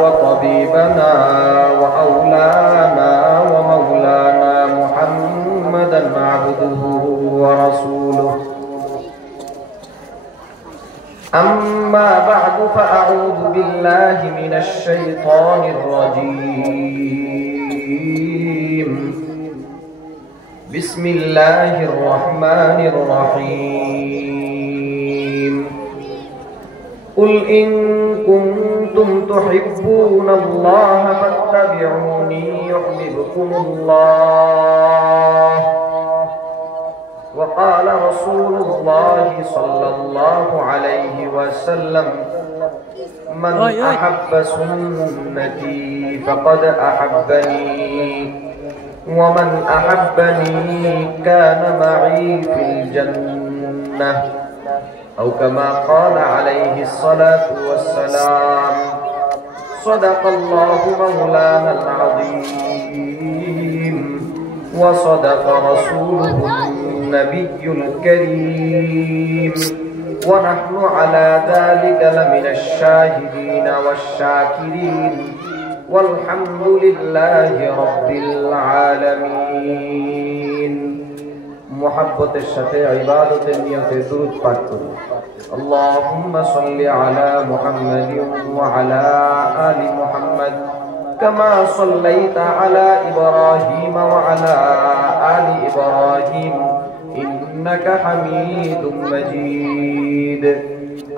وطبيبنا وأولانا ومولانا محمدا عبده ورسوله. أما بعد فأعوذ بالله من الشيطان الرجيم. بسم الله الرحمن الرحيم. قل إن كنتم تحبون الله فاتبعوني يحببكم الله. وقال رسول الله صلى الله عليه وسلم: من أحب سنتي فقد أحبني، ومن أحبني كان معي في الجنة، أو كما قال عليه الصلاة والسلام. صدق الله مولانا العظيم، وصدق رسوله النبي الكريم، ونحن على ذلك لمن الشاهدين والشاكرين، والحمد لله رب العالمين. محبতের সাথে ইবাদতের নিয়তে দুরূদ পাঠ করুন। اللهم صل على محمد وعلى آل محمد كما صليت على إبراهيم وعلى آل إبراهيم إنك حميد مجيد.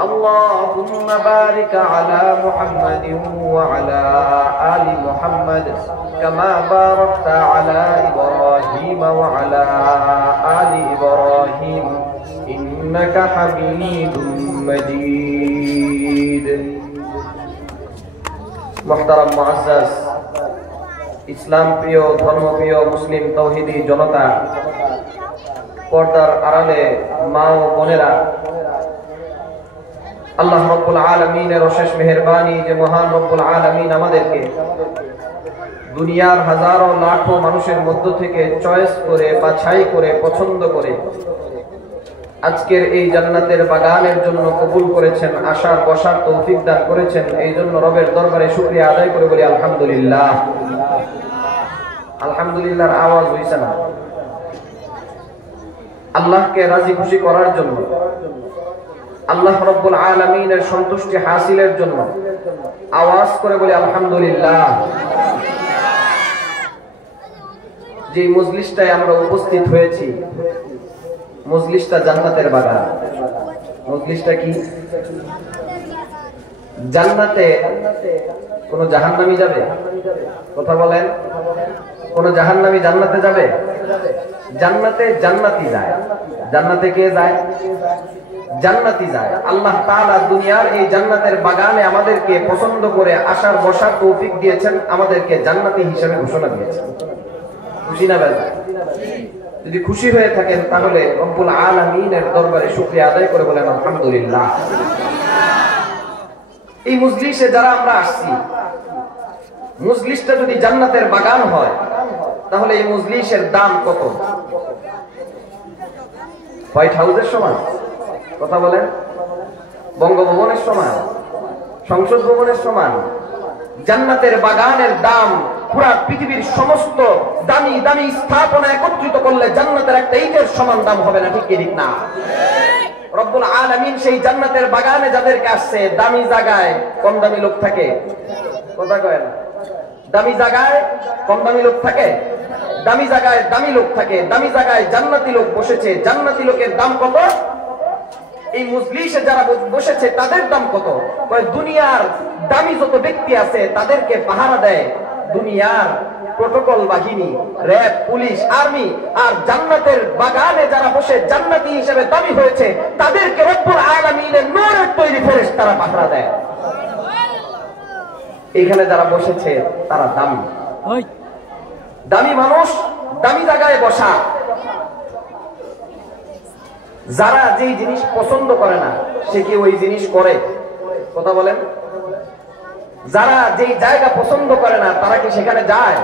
اللهم بارك على محمد وعلى آل محمد كما باركت على إبراهيم وعلى آل إبراهيم إنك حميد مجيد. محترم معزز ইসলাম প্রিয় ধর্মপ্রিয় মুসলিম তৌহিদি জনতা, পর্দার আড়ালে মা ও বোনেরা, আল্লাহ রব্বুল আলামিনের অশেষ মেহেরবানি যে মহান রব্বুল আলামিন আমাদেরকে দুনিয়ার হাজারো লাখো মানুষের মধ্য থেকে চয়েস করে, বাছাই করে, পছন্দ করে আজকের এই জান্নাতের বাগানের জন্য কবুল করেছেন, আসার বসার তৌফিক দান করেছেন। এই জন্য রবের দরবারে শুকরিয়া আদায় করে বলি আলহামদুলিল্লাহ। আলহামদুলিল্লাহর আওয়াজ হইছে না? আল্লাহকে রাজি খুশি করার জন্য, আল্লাহ রব্বুল আলামিনের সন্তুষ্টি হাসিলের জন্য আওয়াজ করে বলি আলহামদুলিল্লাহ। যে মজলিসটায় আমরা উপস্থিত হয়েছি, মজলিসটা জান্নাতের বাগান। মজলিসটা কি? জান্নাতে কোন জাহান্নামী যাবে? কথা বলেন, কোন জাহান্নামী জান্নাতে যাবে? জান্নাতে জান্নাতি যায়। জান্নাতে কে যায়? জান্নাতি যায়। আল্লাহ তাআলা দুনিয়ার এই জান্নাতের বাগানে আমাদেরকে পছন্দ করে আসার বসার তৌফিক দিয়েছেন, আমাদেরকে জান্নাতি হিসেবে ঘোষণা দিয়েছেন। খুশি না বেজার? যদি খুশি হয়ে থাকেন তাহলে রব্বুল আলামিনের দরবারে শুকরিয়া আদায় করে বলেন আলহামদুলিল্লাহ। এই মজলিসে যারা আমরা আসছি, মজলিসটা যদি জান্নাতের বাগান হয় তাহলে এই মজলিসের দাম কত? হোয়াইট হাউসের সমান? কথা বলেন, বঙ্গভবনের সমান, সংসদ ভবনের সমান? জান্নাতের বাগানের দাম পুরা পৃথিবীর সমস্ত দামি দামি স্থাপনা একত্রিত করলে জান্নাতের একটা ইটের সমান দাম হবে না, ঠিক ঠিক না? রব্বুল আলামিন সেই জান্নাতের বাগানে যাদেরকে আসছে, দামি জায়গায় কম দামি লোক থাকে? কথা কয় না? দামি জায়গায় কম দামি লোক থাকে? দামি জায়গায় দামি লোক থাকে। দামি জায়গায় জান্নাতি লোক বসেছে। জান্নাতি লোকের দাম কত? এই মজলিসে যারা বসেছে তাদের দাম কত? দুনিয়ার দামি যত ব্যক্তি আছে তাদেরকে পাহারা দেয় দুনিয়ার প্রটোকল বাহিনী, র‍্যাব, পুলিশ, আর্মি। আর জান্নাতের বাগানে যারা বসে জান্নাতি হিসেবে দামি হয়েছে তাদেরকে রব্বুল আলামিনের নূরের তৈরি ফেরেশতারা পাহারা দেয়। এখানে যারা বসেছে তারা দামি। দামি মানুষ, দামি জায়গায় বসা। যারা যেই জিনিস পছন্দ করে না সে কি ওই জিনিস করে? কথা বলেন। যারা যেই জায়গা পছন্দ করে না তারা কি সেখানে যায়?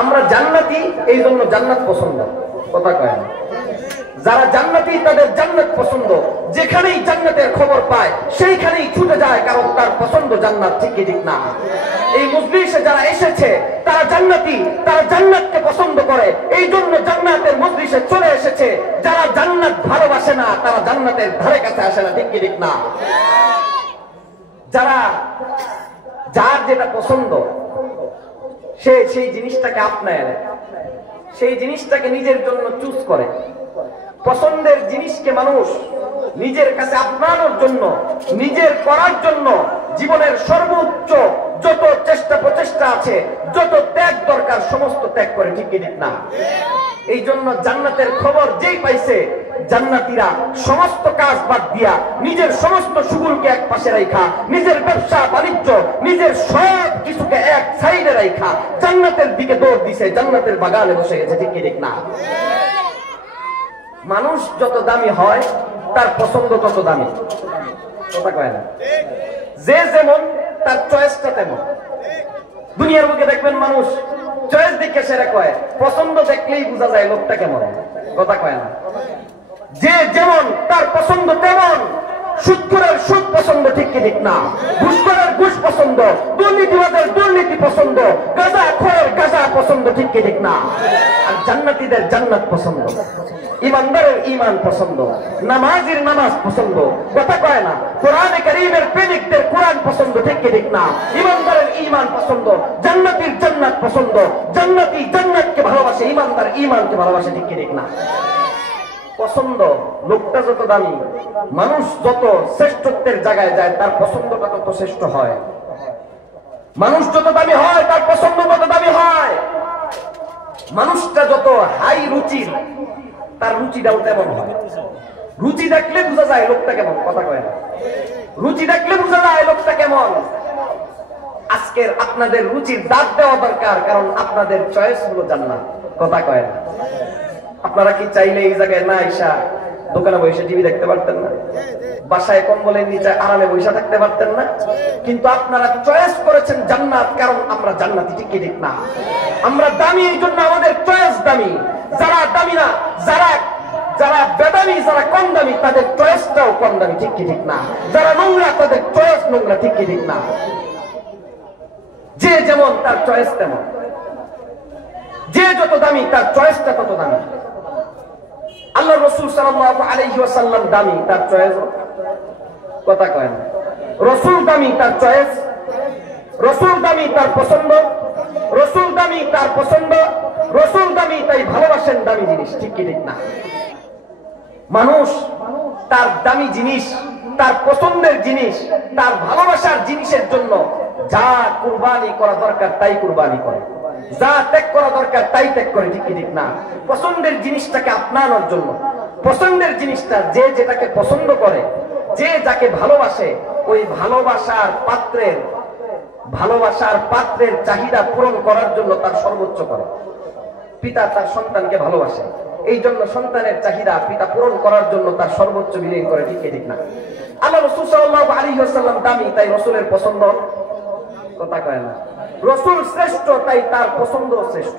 আমরা জান্নাতি, এই জন্য জান্নাত পছন্দ। কথা কয় না? যারা জান্নাতি তাদের জান্নাত পছন্দ, যেখানেই জান্নাতের খবর পায় সেইখানেই ছুটে যায়, কারণ তার পছন্দ জান্নাত। ঠিক কি ঠিক না? এই মজলিসে যারা এসেছে তারা জান্নাতি, তারা জান্নাতকে পছন্দ করে, এই জন্য জান্নাতের মজলিসে চলে এসেছে। যারা জান্নাত ভালোবাসে না তারা জান্নাতের ধারে কাছে আসে না। ঠিক কি ঠিক না? যারা যার যেটা পছন্দ সে সেই জিনিসটাকে আপনায় নেয়, সেই জিনিসটাকে নিজের জন্য চুজ করে। পছন্দের জিনিসকে মানুষ নিজের কাছে আপনানোর জন্য, নিজের করার জন্য জীবনের সর্বোচ্চ যত চেষ্টা প্রচেষ্টা আছে, যত ত্যাগ দরকার সমস্ত ত্যাগ করে। ঠিক কি ঠিক না? এই জন্য জান্নাতের খবর যেই পাইছে জান্নাতীরা সমস্ত কাজ বাদ দিয়া নিজের সমস্ত সুগুলকে এক পাশে রাখা, নিজের ব্যবসা বাণিজ্য, নিজের সব কিছুকে এক সাইডে রাখা জান্নাতের দিকে দৌড় দিছে, জান্নাতের বাগানে বসে গেছে। ঠিক কি ঠিক না? মানুষ যত দামি হয় তার পছন্দ তত দামি। কথা কয় না? যে যেমন তার চয়েসটা তেমন। দুনিয়ার বুকে দেখবেন মানুষ চয়েস দেখে সেরা কয়, পছন্দ দেখলেই বোঝা যায় লোকটা কেমন। কথা কয় না? যে যেমন তার পছন্দ তেমন। সুদখোরের সুদ পছন্দ। ঠিক কি ঠিক না? ঘুষখোরের ঘুষ পছন্দ, দুর্নীতিবাদের দুর্নীতি পছন্দ, গাঁজাখোরের গাঁজা পছন্দ। ঠিক কি ঠিক না? আর জান্নাতীদের জান্নাত পছন্দ, ইমানদারের ইমান পছন্দ, নামাজির নামাজ পছন্দ। কথা কয় না? কোরআনে কারীমের প্রেমিকদের কোরআন পছন্দ। ঠিক কি ঠিক না? ইমানদারের ইমান পছন্দ, জান্নাতীর জান্নাত পছন্দ। জান্নাতি জান্নাতকে ভালোবাসে, ইমানদার ইমানকে ভালোবাসে। ঠিক কি ঠিক না? পছন্দ। লোকটা যত দামি, মানুষ যত শ্রেষ্ঠত্বের জায়গায় যায় তার পছন্দটা তত শ্রেষ্ঠ হয়। মানুষ যত দামি হয় তার পছন্দ তত দামি হয়। মানুষটা যত হাই রুচির তার রুচিটাও তেমন হয়। রুচি দেখলে বোঝা যায় লোকটা কেমন। কথা কয় না? রুচি দেখলে বোঝা যায় লোকটা কেমন। আজকের আপনাদের রুচির দাঁত দেওয়া দরকার, কারণ আপনাদের চয়েস হলো জান্নাত। কথা কয় না? আপনারা কি চাইলে এই জায়গায় না আইসা দোকানে বসে টিভি দেখতে পারতেন না? বাসায় কম্বলের নিচে আরামে বসে থাকতে পারতেন না? কিন্তু আপনারা চয়েস করেছেন জান্নাত, কারণ আমরা জান্নাতি। ঠিক কি ঠিক না? আমরা দামি, এই জন্য আমাদের চয়েস দামি। যারা দামি না, যারা বেদামি, যারা কম দামি তাদের চয়েসটাও কম দামি। ঠিক কি ঠিক না? যারা নোংরা তাদের চয়েস নোংরা। ঠিক কি ঠিক না? যে যেমন তার চয়েস তেমন। যে যত দামি তার চয়েসটা তত দামি। আল্লাহ রাসূল সাল্লাল্লাহু আলাইহি ওয়াসাল্লাম দামি, তার চয়েস। কথা কয় না? রাসূল দামি, তার চয়েস। রাসূল দামি, তার পছন্দ। রাসূল দামি, তার পছন্দ। রাসূল দামি, তাই ভালোবাসেন দামি জিনিস। ঠিক কি ঠিক না? মানুষ তার দামি জিনিস, তার পছন্দের জিনিস, তার ভালোবাসার জিনিসের জন্য যা কুরবানি করা দরকার তাই কুরবানি করে, যা ত্যাগ করা দরকার তাই ত্যাগ করে। ঠিক কি ঠিক না? পছন্দের জিনিসটাকে আপনানোর জন্য, পছন্দের জিনিসটা যে যেটাকে পছন্দ করে, যে যাকে ভালোবাসে, ওই ভালোবাসার পাত্রের চাহিদা পূরণ করার জন্য তার সর্বোচ্চ করে। পিতা তার সন্তানকে ভালোবাসে, এই জন্য সন্তানের চাহিদা পিতা পূরণ করার জন্য তার সর্বোচ্চ বিলীন করে। ঠিক কি ঠিক না? আল্লাহ রাসূল সাল্লাল্লাহু আলাইহি ওয়াসাল্লাম দামি, তাই রাসূলের পছন্দ। কথা কয় না? রাসূল শ্রেষ্ঠ, তাই তার পছন্দ শ্রেষ্ঠ।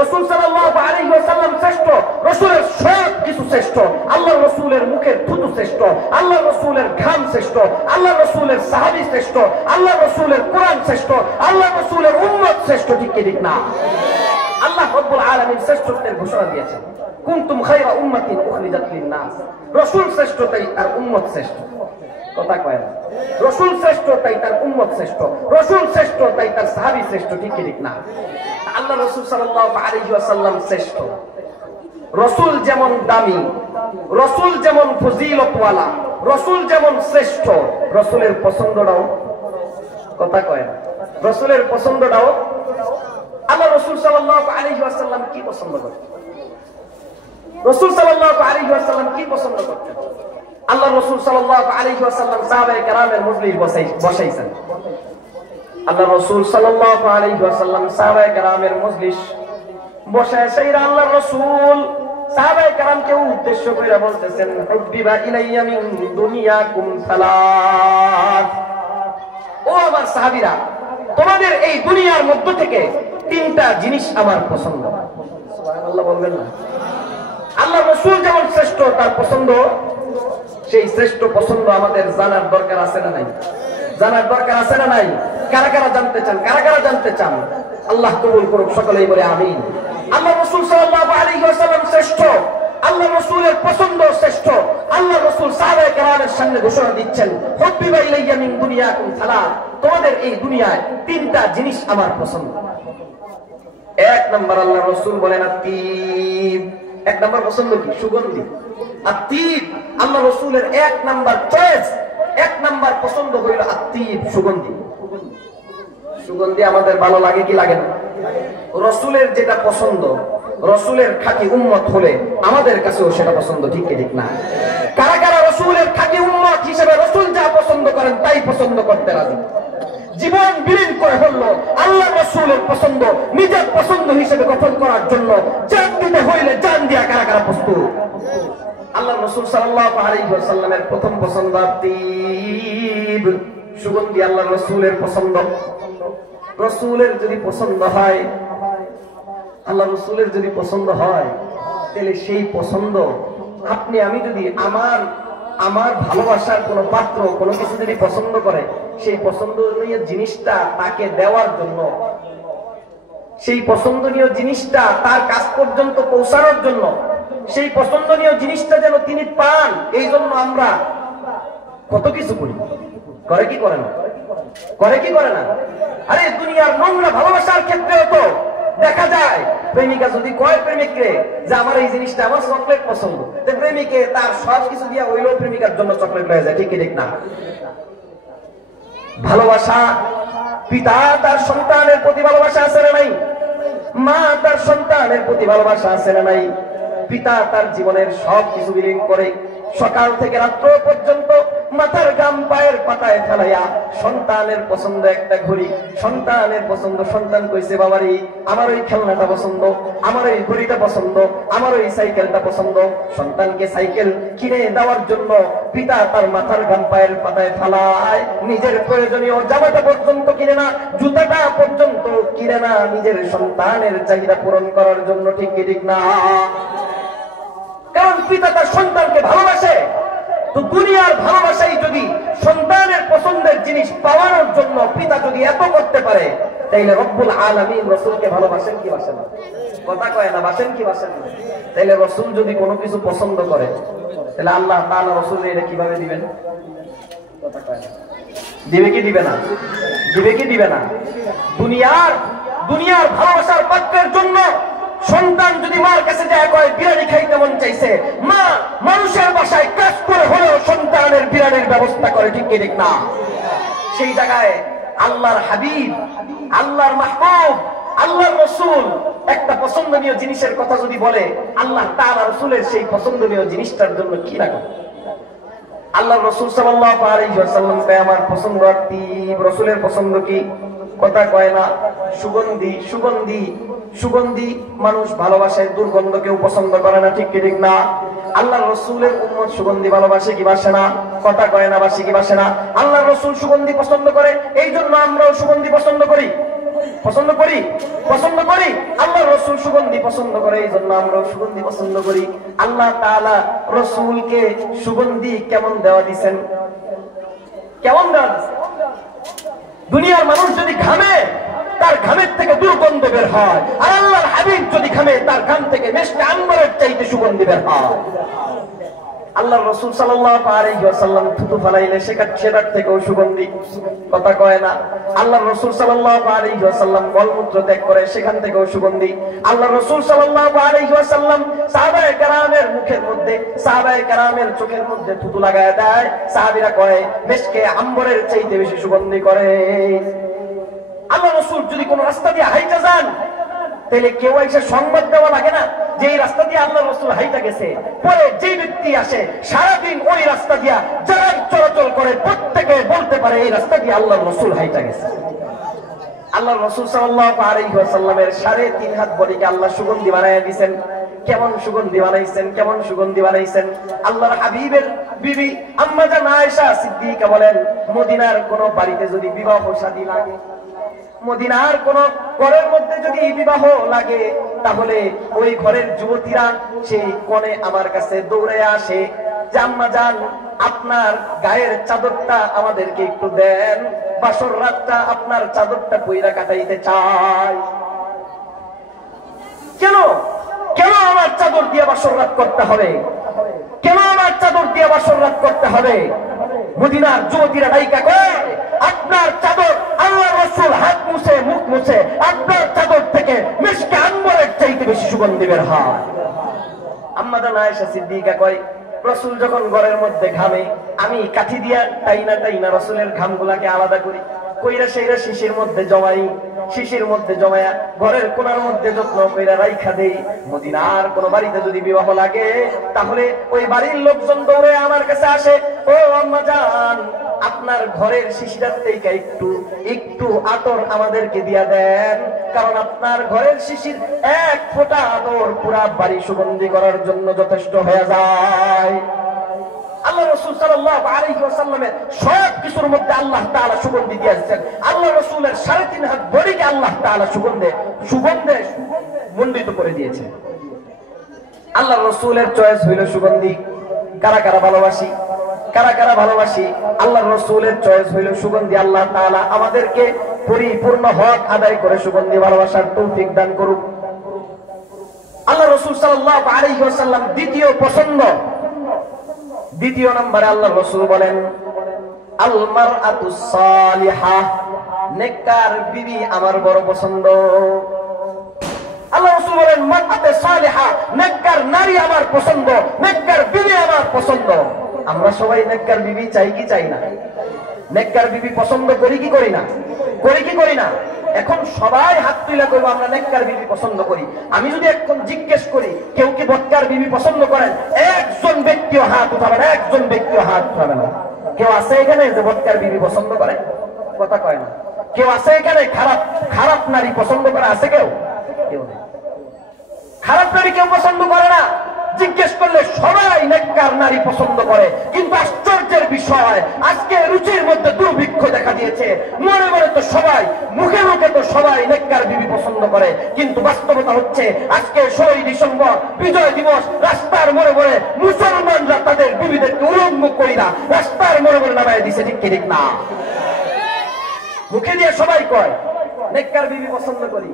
রাসূল সাল্লাল্লাহু আলাইহি ওয়াসাল্লাম শ্রেষ্ঠ, রাসূলের সব কিছু শ্রেষ্ঠ। আল্লাহ রাসূলের মুখের থুতু শ্রেষ্ঠ, আল্লাহ রাসূলের ঘাম শ্রেষ্ঠ, আল্লাহ রাসূলের সাহাবী শ্রেষ্ঠ, আল্লাহ রাসূলের কোরআন শ্রেষ্ঠ, আল্লাহ রাসূলের উম্মত শ্রেষ্ঠ। ঠিক কি ঠিক না? আল্লাহ রাব্বুল আলামিন শ্রেষ্ঠত্বের ঘোষণা দিয়েছেন, কুনতুম খায়রা উম্মাতিন উখরিজাত লিন-নাস। রাসূল শ্রেষ্ঠ, তাই তার উম্মত শ্রেষ্ঠ। কথা কয় না? রাসূল শ্রেষ্ঠ, তাই তার উম্মত শ্রেষ্ঠ। রাসূল শ্রেষ্ঠ, তাই তার সাহাবী শ্রেষ্ঠ। ঠিক কি ঠিক না? আল্লাহ রাসূল সাল্লাল্লাহু আলাইহি ওয়াসাল্লাম শ্রেষ্ঠ। রাসূল যেমন দামি, রাসূল যেমন ফজিলতওয়ালা, রাসূল যেমন শ্রেষ্ঠ, রাসূলের পছন্দটাও। কথা কয় না? রাসূলের পছন্দটাও। আল্লাহ রাসূল সাল্লাল্লাহু আলাইহি ওয়াসাল্লাম কি পছন্দ করতেন? রাসূল সাল্লাল্লাহু আলাইহি ওয়াসাল্লাম কি পছন্দ করতেন? আল্লাহ রাসূল সাল্লাল্লাহু আলাইহি ওয়াসাল্লাম সাহাবায়ে কেরামের মজলিস বসাইছেন। আল্লাহ রাসূল সাল্লাল্লাহু আলাইহি ওয়াসাল্লাম সাহাবায়ে কেরামের মজলিস বসায় সেইরা আল্লাহ রাসূল সাহাবায়ে কেরামকে উদ্দেশ্য করে বলতেছেন, হুব্বিবা ইলাইয়া মিন দুনিয়াকুম সালাত। ও আমার সাহাবীরা, তোমাদের এই দুনিয়ার মধ্য থেকে তিনটা জিনিস আমার পছন্দ। সুবহানাল্লাহ বলবেন না? আল্লাহ রাসূল যেমন শ্রেষ্ঠ, তার পছন্দ সেই শ্রেষ্ঠ পছন্দ আমাদের জানার দরকার আছে না নাই? জানার দরকার আছে না নাই? কারা কারা জানতে চান? কারা কারা জানতে চান? আল্লাহ কবুল করুক, সকলেই বলে আমিন। আল্লাহ রাসূল সাল্লাল্লাহু আলাইহি ওয়াসাল্লাম শ্রেষ্ঠ, আল্লাহ রাসূলের পছন্দ শ্রেষ্ঠ। আল্লাহ রাসূল সাহাবায়ে কেরামের সামনে ঘোষণা দিচ্ছেন, হুব্বিবা ইলাইয়া মিন দুনিয়াকুম সালাত, তোমাদের এই দুনিয়ায় তিনটা জিনিস আমার পছন্দ। এক নাম্বার আল্লাহ রাসূল বলেন আত্তিব, এক নাম্বার পছন্দ কি? সুগন্ধি। আত্তিব আল্লাহ রাসূলের এক নাম্বার চয়েস, এক নাম্বার পছন্দ হইল আত্তিব, সুগন্ধি। সুগন্ধি আমাদের ভালো লাগে কি লাগে না? রাসূলের যেটা পছন্দ, রাসূলের খাঁটি উম্মত হলে আমাদের কাছেও সেটা পছন্দ, ঠিক কি ঠিক না? কারা কারা রাসূলের খাঁটি উম্মত হিসেবে রাসূল যা পছন্দ করেন তাই পছন্দ করতে রাজি? জীবন বিলীন করে হলো আল্লাহ রাসূলের পছন্দ নিজের পছন্দ হিসেবে গঠন করার জন্য জান দিতে হইলে জান দিয়া কারা কারা প্রস্তুত? আল্লাহ রাসূল সাল্লাল্লাহু আলাইহি ওয়াসাল্লামের প্রথম পছন্দ আত্তিব, সুগন্ধি। আল্লাহ রাসূলের পছন্দ, রাসূলের যদি পছন্দ হয়, আল্লাহ রাসূলের যদি পছন্দ হয়, তাহলে সেই পছন্দ আপনি আমি যদি আমার ভালোবাসার কোনো পাত্র কোনো কিছু যদি পছন্দ করে, সেই পছন্দনীয় জিনিসটা তাকে দেওয়ার জন্য, সেই পছন্দনীয় জিনিসটা তার কাছ পর্যন্ত পৌঁছানোর জন্য, সেই পছন্দনীয় জিনিসটা যেন তিনি পান, এই জন্য আমরা কত কিছু করি। করে কি করে না? করে কি করে না? আরে দুনিয়ার নোংরা ভালোবাসার ক্ষেত্রেও তো দেখা যায়, প্রেমিকা যদি কয় প্রেমিককে যে আমার এই জিনিসটা, আমার চকলেট পছন্দ, তো প্রেমিকে তার সব কিছু দিয়া ওইলো প্রেমিকার জন্য চকলেট হয়ে যায়, ঠিক কি ঠিক না? ভালোবাসা, পিতা তার সন্তানের প্রতি ভালোবাসা আছে না নাই? মা তার সন্তানের প্রতি ভালোবাসা আছে না নাই? পিতা তার জীবনের সব কিছু বিলীন করে সকাল থেকে রাত্র পর্যন্ত মাথার গাম পায়ের পাতায় ফেলাইয়া সন্তানের পছন্দ একটা ঘড়ি, সন্তানের পছন্দ, সন্তান কইছে বাবারি আমার ওই খেলনাটা পছন্দ, আমার ওই ঘড়িটা পছন্দ, আমার ওই সাইকেলটা পছন্দ। সন্তানকে সাইকেল কিনে দেওয়ার জন্য পিতা তার মাথার গাম পায়ের পাতায় ফেলায়, নিজের প্রয়োজনীয় জামাটা পর্যন্ত কিনে না, জুতাটা পর্যন্ত কিনে না, নিজের সন্তানের চাহিদা পূরণ করার জন্য, ঠিক কি ঠিক না? কারণ পিতা তার সন্তানকে ভালোবাসে। তো দুনিয়ার ভালোবাসাই যদি সন্তানের পছন্দের জিনিস পাওয়ানোর জন্য পিতা যদি এত করতে পারে, তাইলে রব্বুল আলামিন রাসূলকে ভালোবাসেন কি বাসেন না? কথা কয় না, বাসেন কি বাসেন না? তাইলে রাসূল যদি কোনো কিছু পছন্দ করে, তাহলে আল্লাহ তাআলা রাসূলের এটা কিভাবে দিবেন? কথা কয় না, দিবে কি দিবে না? দিবে কি দিবে না? দুনিয়ার ভালোবাসার পাত্রের জন্য সন্তান যদি মার কাছে যায় কয় বিরিয়ানি খাইতে মন চাইছে, মা মানুষের বাসায় কাজ করে হলেও সন্তানের বিরিয়ানির ব্যবস্থা করে, ঠিক কি ঠিক না? সেই জায়গায় আল্লাহর হাবিব, আল্লাহর মাহবুব, আল্লাহর রাসূল একটা পছন্দনীয় জিনিসের কথা যদি বলে, আল্লাহ তাআলা রাসূলের সেই পছন্দনীয় জিনিসটার জন্য কি না করে? আল্লাহ রাসূল সাল্লাল্লাহু আলাইহি ওয়াসাল্লাম কে আমার পছন্দ আত্মীব, রাসূলের পছন্দ কি? কথা কয় না, সুগন্ধি। সুগন্ধি সুগন্ধি মানুষ ভালোবাসে, দুর্গন্ধ কেউ পছন্দ করে না, ঠিক কি ঠিক না? আল্লাহ রাসূলের উম্মত সুগন্ধি ভালোবাসে কি বাসে না? কথা কয় না, বাসে কি বাসে না? আল্লাহ রাসূল সুগন্ধি পছন্দ করে, এই জন্য আমরাও সুগন্ধি পছন্দ করি, পছন্দ করি, পছন্দ করি। আল্লাহ রাসূল সুগন্ধি পছন্দ করে, এই জন্য আমরাও সুগন্ধি পছন্দ করি। আল্লাহ তাআলা রাসূলকে সুগন্ধি কেমন দেওয়া দিবেন? কেমন দেওয়া দিবেন? দুনিয়ার মানুষ যদি ঘামে, তার ঘামের থেকে দুর্গন্ধ বের হয়, আর আল্লাহর হাবিব যদি ঘামে, তার ঘাম থেকে মিষ্টি আম্বরের চাইতে সুগন্ধি বের হয়। আল্লাহর রাসূল সাল্লাল্লাহু আলাইহি ওয়াসাল্লাম থুতু ফলাইলে সেটার থেকেও সুগন্ধি, কথা কয় না। আল্লাহর রাসূল সাল্লাল্লাহু আলাইহি ওয়াসাল্লাম মলমূত্র ত্যাগ করে, সেখান থেকেও সুগন্ধি। আল্লাহর রাসূল সাল্লাল্লাহু আলাইহি ওয়াসাল্লাম সাহাবায়ে কেরামের মুখের মধ্যে, সাহাবায়ে কেরামের চোখের মধ্যে থুতু লাগায় দেয়, সাহাবীরা কয় মিশকে আম্বরের চাইতে বেশি সুগন্ধি করে। আল্লাহ রাসূল যদি কোন রাস্তা দিয়ে হাইটা যান, তাহলে কেউ এসে সংবাদ দেওয়া লাগে না যে এই রাস্তা দিয়ে আল্লাহ রাসূল হাইটা গেছে। পরে যে ব্যক্তি আসে সারাদিন ওই রাস্তা দিয়া যারা চলাচল করে, প্রত্যেকে বলতে পারে এই রাস্তা দিয়ে আল্লাহ রাসূল হাইটা গেছে। আল্লাহ রাসূল সাল্লাল্লাহু আলাইহি ওয়াসাল্লামের 3.5 হাত বডিকে আল্লাহ সুগন্ধি বানায়া দিয়েছেন। কেমন সুগন্ধি বানাইছেন, কেমন সুগন্ধি বানাইছেন? আল্লাহর হাবিবের বিবি আম্মা জান আয়েশা সিদ্দিকা বলেন, মদিনার কোন বাড়িতে যদি বিবাহ শাদী লাগে, মদিনার কোন ঘরের মধ্যে যদি বিবাহ লাগে তাহলে ওই ঘরের যুবতীরা সেই কোণে আমার কাছে দৌড়ে আসে, আম্মা জান আপনার গায়ের চাদরটা আমাদেরকে একটু দেন, বাসর রাতটা আপনার চাদরটা পয়রা কাটাইতে চাই। কেন কেন আমার চাদর দিয়ে বাসর রাত করতে হবে? কেন আমার চাদর দিয়ে বাসর রাত করতে হবে? মদিনার যুবতীরা ডাইকা কয়, আপনার চাদর আল্লাহ রাসূল হাত মুছে মুখ মুছে আপনার চাদর থেকে মিশকে আম্বরের চাইতে বেশি সুগন্ধি বের হয়। আম্মা জান আয়েশা সিদ্দিকা কয়, রাসূল যখন ঘরের মধ্যে ঘামে আমি কাঠি দিয়া টাইনা রাসূলের ঘামগুলাকে আলাদা করি, কইরা সেইরা শিশির মধ্যে জমাই, শিশির মধ্যে জমায়া ঘরের কোণার মধ্যে যত্ন কইরা রাইখা দেই। মদিনার কোন বাড়িতে যদি বিবাহ লাগে তাহলে ওই বাড়ির লোকজন দৌড়ে আমার কাছে আসে, ও আম্মা জান আপনার ঘরের শিশিরার থেকে একটু একটু আতর আমাদেরকে দিয়া দেন, কারণ আপনার ঘরের শিশির এক ফোঁটা আতর পুরা বাড়ি সুগন্ধি করার জন্য যথেষ্ট হয়ে যায়। আল্লাহ রাসূল সাল্লাল্লাহু আলাইহি ওয়াসাল্লামের সব কিছুর মধ্যে আল্লাহ তাআলা সুগন্ধি দিয়েছেন। আল্লাহ রাসূলের 3.5 হাত বডিকে আল্লাহ তাআলা সুগন্ধে মণ্ডিত করে দিয়েছেন। আল্লাহ রাসূলের চয়েস হইল সুগন্ধি। কারা কারা ভালোবাসি? কারা কারা ভালোবাসি? আল্লাহ রাসূলের চয়েস হইল সুগন্ধি। আল্লাহ তাআলা আমাদেরকে পরিপূর্ণ হক আদায় করে সুগন্ধি ভালোবাসার তৌফিক দান করুক। আল্লাহ রাসূল সাল্লাল্লাহু আলাইহি ওয়াসাল্লাম দ্বিতীয় পছন্দ, দ্বিতীয় নম্বরে আল্লাহ রাসূল বলেন, আল মারআতুস সালিহা, নেককার বিবি আমার বড় পছন্দ। আল্লাহ রাসূল বলেন, মারআতে সালিহা, নেককার নারী আমার পছন্দ, নেককার বিবি আমার পছন্দ। আমরা সবাই নেককার বিবি চাই কি চাই না? নেককার বিবি পছন্দ করি কি করি না? করি কি করি না? এখন সবাই হাত তুলে করবো আমরা নেককার বিবি পছন্দ করি। আমি যদি এখন জিজ্ঞেস করি কেউ কি বদকার বিবি পছন্দ করেন, একজন ব্যক্তিও হাত উঠাবে না, একজন ব্যক্তিও হাত উঠাবে না। কেউ আছে এখানে যে বদকার বিবি পছন্দ করে? কথা কয় না। কেউ আছে এখানে খারাপ খারাপ নারী পছন্দ করে? আছে কেউ? কেউ নেই। খারাপ নারী কেউ পছন্দ করে না। জিজ্ঞেস করলে সবাই নেককার নারী পছন্দ করে। কিন্তু আশ্চর্যের বিষয়, আজকে রুচির মধ্যে দুর্ভিক্ষ দেখা দিয়েছে। মনে মনে তো সবাই, মুখে মুখে তো সবাই নেককার বিবি পছন্দ করে, কিন্তু বাস্তবতা হচ্ছে আজকে 16 ডিসেম্বর বিজয় দিবস, রাস্তার মোড়ে মোড়ে মুসলমানরা তাদের বিবিদেরকে উলঙ্গ কইরা রাস্তার মোড়ে মোড়ে নামায় দিছে। ঠিক কি ঠিক না? মুখে দিয়ে সবাই কয় নেককার বিবি পছন্দ করি,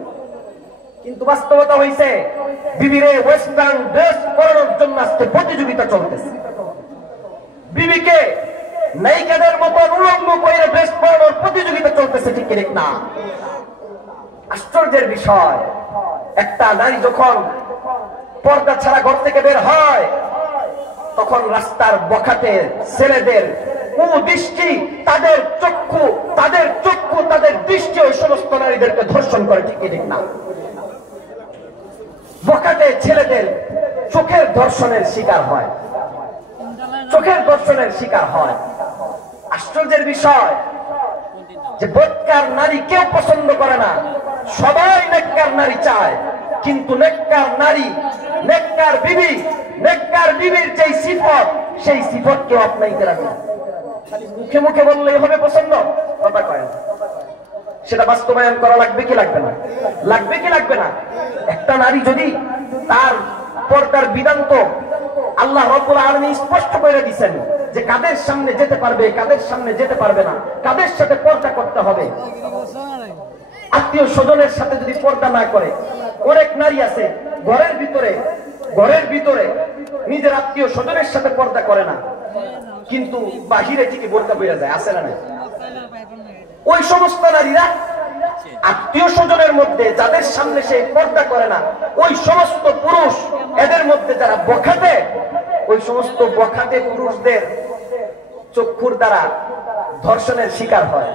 কিন্তু বাস্তবতা হইছে বিবিরে ওয়েস্টার্ন ড্রেস পরানোর জন্য আজকে প্রতিযোগিতা চলতেছে। বিবিকে নায়িকাদের মতো উলঙ্গ করে ড্রেস পরানোর প্রতিযোগিতা চলতেছে। ঠিক ঠিক না? আশ্চর্যের বিষয়, একটা নারী যখন পর্দা ছাড়া ঘর থেকে বের হয় তখন রাস্তার বখাটে ছেলেদের কুদৃষ্টি, তাদের চক্ষু তাদের দৃষ্টি ওই সমস্ত নারীদেরকে ধর্ষণ করে। ঠিক ঠিক না? বখাটে ছেলেদের চোখের দর্শনের শিকার হয়, চোখের দর্শনের শিকার হয়। আশ্চর্যের বিষয় যে বদকার নারী কেউ পছন্দ করে না, সবাই নেককার নারী চায়। কিন্তু নেককার নারী, নেককার বিবির যেই সিফত, সেই সিফত কেউ আপনাইতে রাখে না। মুখে মুখে বললেই হবে পছন্দ, কথা কয় না। সেটা বাস্তবায়ন করা লাগবে কি লাগবে না? লাগবে কি লাগবে না? একটা নারী যদি তার পর্দার বিধান তো আল্লাহ রাব্বুল আলামিন স্পষ্ট করে দিয়েছেন যে কাদের সামনে যেতে পারবে, কাদের সামনে যেতে পারবে না, কাদের সাথে পর্দা করতে হবে। আত্মীয় স্বজনের সাথে যদি পর্দা না করে, অনেক নারী আছে ঘরের ভিতরে নিজের আত্মীয় স্বজনের সাথে পর্দা করে না, কিন্তু বাহিরে ঠিকই বোরকা পরে যায়। আছে না? ওই সমস্ত নারীরা আত্মীয় স্বজনের মধ্যে যাদের সামনে সে পর্দা করে না, ওই সমস্ত পুরুষ এদের মধ্যে যারা বখাটে, ওই সমস্ত বখাটে পুরুষদের চক্ষুর দ্বারা ধর্ষণের শিকার হয়।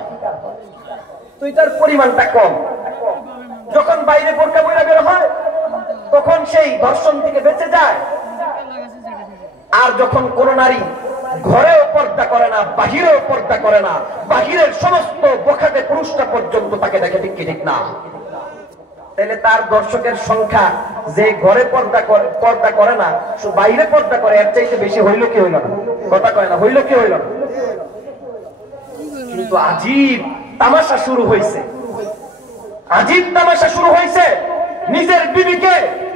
তো এটার পরিমাণটা কম। যখন বাইরে বোরকা পরে বের হয় তখন সেই ধর্ষণ থেকে বেঁচে যায়। আর যখন কোন নারী ঘরেও পর্দা করে না, বাহিরেও পর্দা করে না, বাহিরের সমস্ত বখাটে পুরুষটা পর্যন্ত তাকে দেখে। ঠিক কি ঠিক না? তাহলে তার দর্শকের সংখ্যা যে ঘরে পর্দা করে না, বাইরে পর্দা করে, এর চাইতে বেশি হইল কি হইল না? কথা কয় না, হইল কি হইল না? কিন্তু আজীব তামাশা শুরু হয়েছে। আজীব তামাশা শুরু হয়েছে। নিজের বিবিকে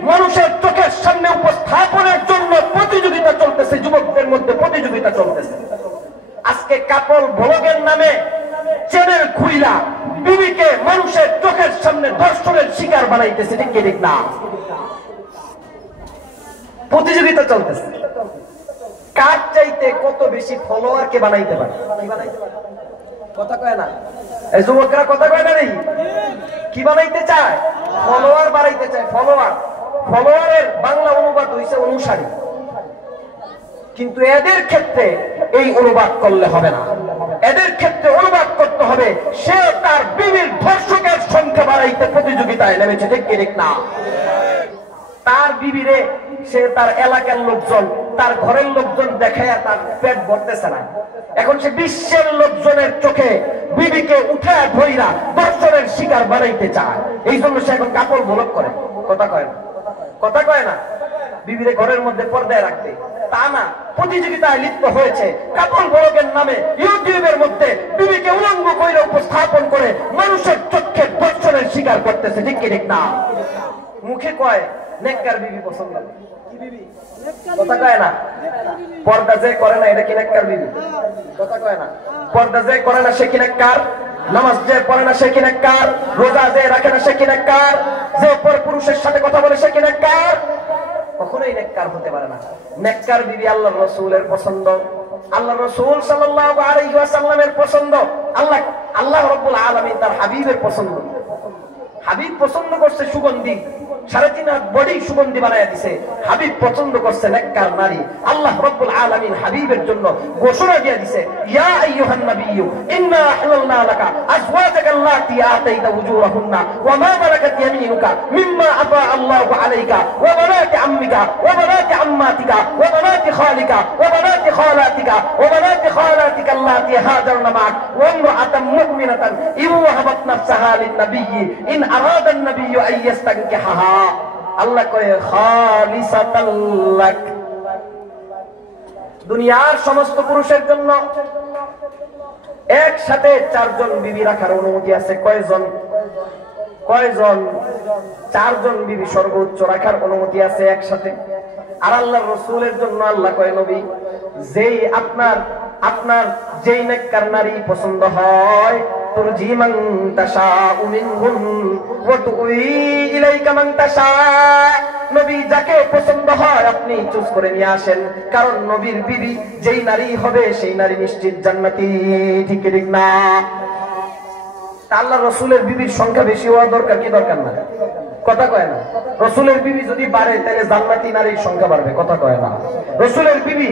মানুষের চোখের সামনে উপস্থাপনের জন্য প্রতিযোগিতা চলতেছে, যুবকদের মধ্যে প্রতিযোগিতা চলতেছে। আজকে কাপল ভ্লগের নামে চ্যানেল খুইলা বিবিকে মানুষের চোখের সামনে দর্শনের শিকার বানাইতেছে, ঠিক কি ঠিক না? প্রতিযোগিতা চলতেছে, কার চাইতে কত বেশি ফলোয়ারকে বানাইতে পারে। কথা কয় না এই যুবকরা, কথা কয় না রে? কি বানাইতে চায়? ফলোয়ার বাড়াইতে চায়। ফলোয়ারের বাংলা অনুবাদ হইছে অনুসারী, কিন্তু এদের ক্ষেত্রে এই অনুবাদ করলে হবে না। এদের ক্ষেত্রে অনুবাদ করতে হবে সে তার বিবির ধর্ষকের সংখ্যা বাড়াইতে প্রতিযোগিতায় নেমেছে, ঠিক কি ঠিক না? তার বিবিরে সে তার এলাকার লোকজন, তার ঘরের লোকজন দেখায় তার পেট ভরতেছে না, এখন সে বিশ্বের লোকজনের চোখে বিবিকে উঠায় ধইরা দর্শনের শিকার বানাইতে চায়। এই জন্য সে এখন কাপড় ব্লক করে। কথা কয় না, কথা কয় না? বিবিরে ঘরের মধ্যে পর্দায় রাখতে, তা না, প্রতিযোগিতায় লিপ্ত হয়েছে। কাপড় ব্লগের নামে ইউটিউবের মধ্যে বিবিকে উলঙ্গ করে উপস্থাপন করে মানুষের চোখে দর্শনের শিকার করতেছে, ঠিক কি ঠিক না? মুখে কয় নেককার বিবি পছন্দ, কি বিবি? কথা কয় না। পর্দা যে করে না এটা কি নেককার বিবি? কথা কয় না। পর্দা যে করে না সে কি নেককার? নামাজ যে পড়ে না সে কি নেককার? রোজা যে রাখে না সে কি নেককার? যে পরপুরুষের সাথে কথা বলে সে কি নেককার? কখনোই নেককার হতে পারে না। নেককার বিবি আল্লাহর রাসূলের পছন্দ, আল্লাহর রাসূল সাল্লাল্লাহু আলাইহি ওয়াসাল্লামের পছন্দ, আল্লাহ রাব্বুল আলামিন তার হাবিবের পছন্দ। হাবিব পছন্দ করছে সুগন্ধি, 3.5 হাত বডি সুগন্ধি বানায়া দিছে। হাবিব পছন্দ করছে নেককার নারী। আল্লাহ রাব্বুল আলামিন হাবিবের জন্য ঘোষণা দিয়ে দিছে, ইয়া আইয়ুহান নাবিয়্যু ইন্না আহলালনা লাকা আজওয়াজাকা আল্লাতী আতাইতা উজুরাহুন্না ওয়া মা মালাকাত ইয়ামিনুকা মিম্মা আফা আল্লাহু আলাইকা ওয়া বানাতি আম্মিকা ওয়া বানাতি আম্মাতিকা ওয়া বানাতি খালিকা ওয়া বানাতি খালাতিকা ওয়া বানাতি খালাতিকা আল্লাতী হাজারনা মাক ওয়া ইমরাআতান মুমিনাতান ইন ওয়াহাবাত নাফসাহা লিন-নাবিয়্যি ইন আরাদা আন-নাবিয়্যু আন ইয়াস্তানকিহাহা। আল্লাহ কয় খালিসাতাল লাক। দুনিয়ার সমস্ত পুরুষের জন্য একসাথে 4 জন বিবি রাখার অনুমতি আছে। কয়জন? 4 জন বিবি সর্বোচ্চ রাখার অনুমতি আছে একসাথে। আর আল্লাহর রাসূলের জন্য আল্লাহ কয় নবী, যেই আপনার যেই নেককার নারী পছন্দ হয়, তুরজি মান তাশাউ মিনহুম ওয়া তুই ইলাইকা মান তাশা, নবী যাকে পছন্দ হয় আপনি চুজ করে নিয়ে আসেন, কারণ নবীর বিবি যেই নারী হবে সেই নারী নিশ্চিত জান্নাতি, ঠিক ঠিক না? আল্লাহ রাসূলের বিবির সংখ্যা বেশি হওয়া দরকার কি দরকার না? কথা কয় না। রাসূলের বিবি যদি বাড়ে তাহলে জান্নাতি নারীর সংখ্যা বাড়বে, কথা কয় না। রাসূলের বিবি,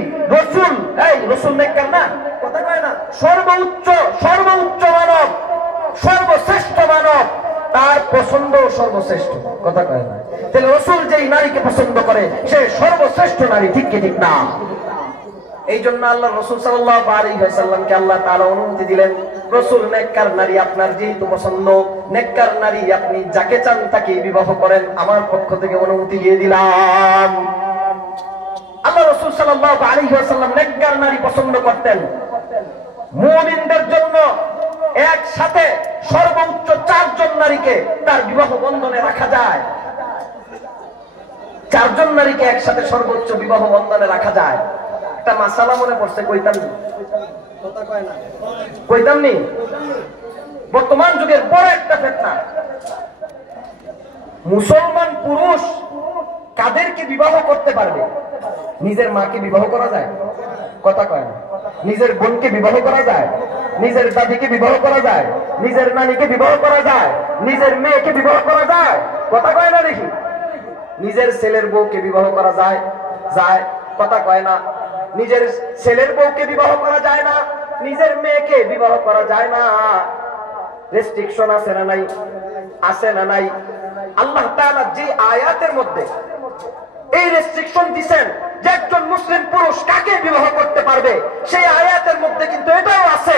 রাসূল নেককার না, কথা কয় না। সর্বোচ্চ মানব, সর্বশ্রেষ্ঠ মানব, তার পছন্দ সর্বশ্রেষ্ঠ, কথা কয় না। তাহলে রাসূল যেই নারীকে পছন্দ করে সে সর্বশ্রেষ্ঠ নারী, ঠিক কি ঠিক না? এই জন্য আল্লাহ রাসূল সাল্লাল্লাহু আলাইহি ওয়াসাল্লামকে আল্লাহ তাআলা অনুমতি দিলেন, রাসূল নেককার নারী আপনার যেহেতু পছন্দ, নেককার নারী আপনি যাকে চান তাকে বিবাহ করেন, আমার পক্ষ থেকে অনুমতি দিয়ে দিলাম। আল্লাহ রাসূল সাল্লাল্লাহু আলাইহি ওয়াসাল্লাম নেককার নারী পছন্দ করতেন। মুমিনদের জন্য একসাথে সর্বোচ্চ 4 জন নারীকে তার বিবাহ বন্ধনে রাখা যায়। 4 জন নারীকে একসাথে সর্বোচ্চ বিবাহ বন্ধনে রাখা যায়। একটা মাসালা মনে পড়ছে, কইতাম নি? কথা কয় না, কইতাম নি? বর্তমান যুগের বড় একটা ফিতনা, মুসলমান পুরুষ কাদেরকে বিবাহ করতে পারবে? নিজের মাকে বিবাহ করা যায়? কথা কয় না। নিজের বোনকে বিবাহ করা যায়? নিজের দাদিকে বিবাহ করা যায়? নিজের নানিকে বিবাহ করা যায়? নিজের মেয়েকে বিবাহ করা যায়? কথা কয় না দেখি। নিজের ছেলের বউকে বিবাহ করা যায়? যায়, কথা কয় না। নিজের ছেলের বউকে বিবাহ করা যায় না, নিজের মেয়েকে বিবাহ করা যায় না। রেস্ট্রিকশন আছে না নাই? আছে না নাই? আল্লাহ তাআলা যে আয়াতের মধ্যে এই রেস্ট্রিকশন দিবেন যে একজন মুসলিম পুরুষ কাকে বিবাহ করতে পারবে, সেই আয়াতের মধ্যে কিন্তু এটাও আছে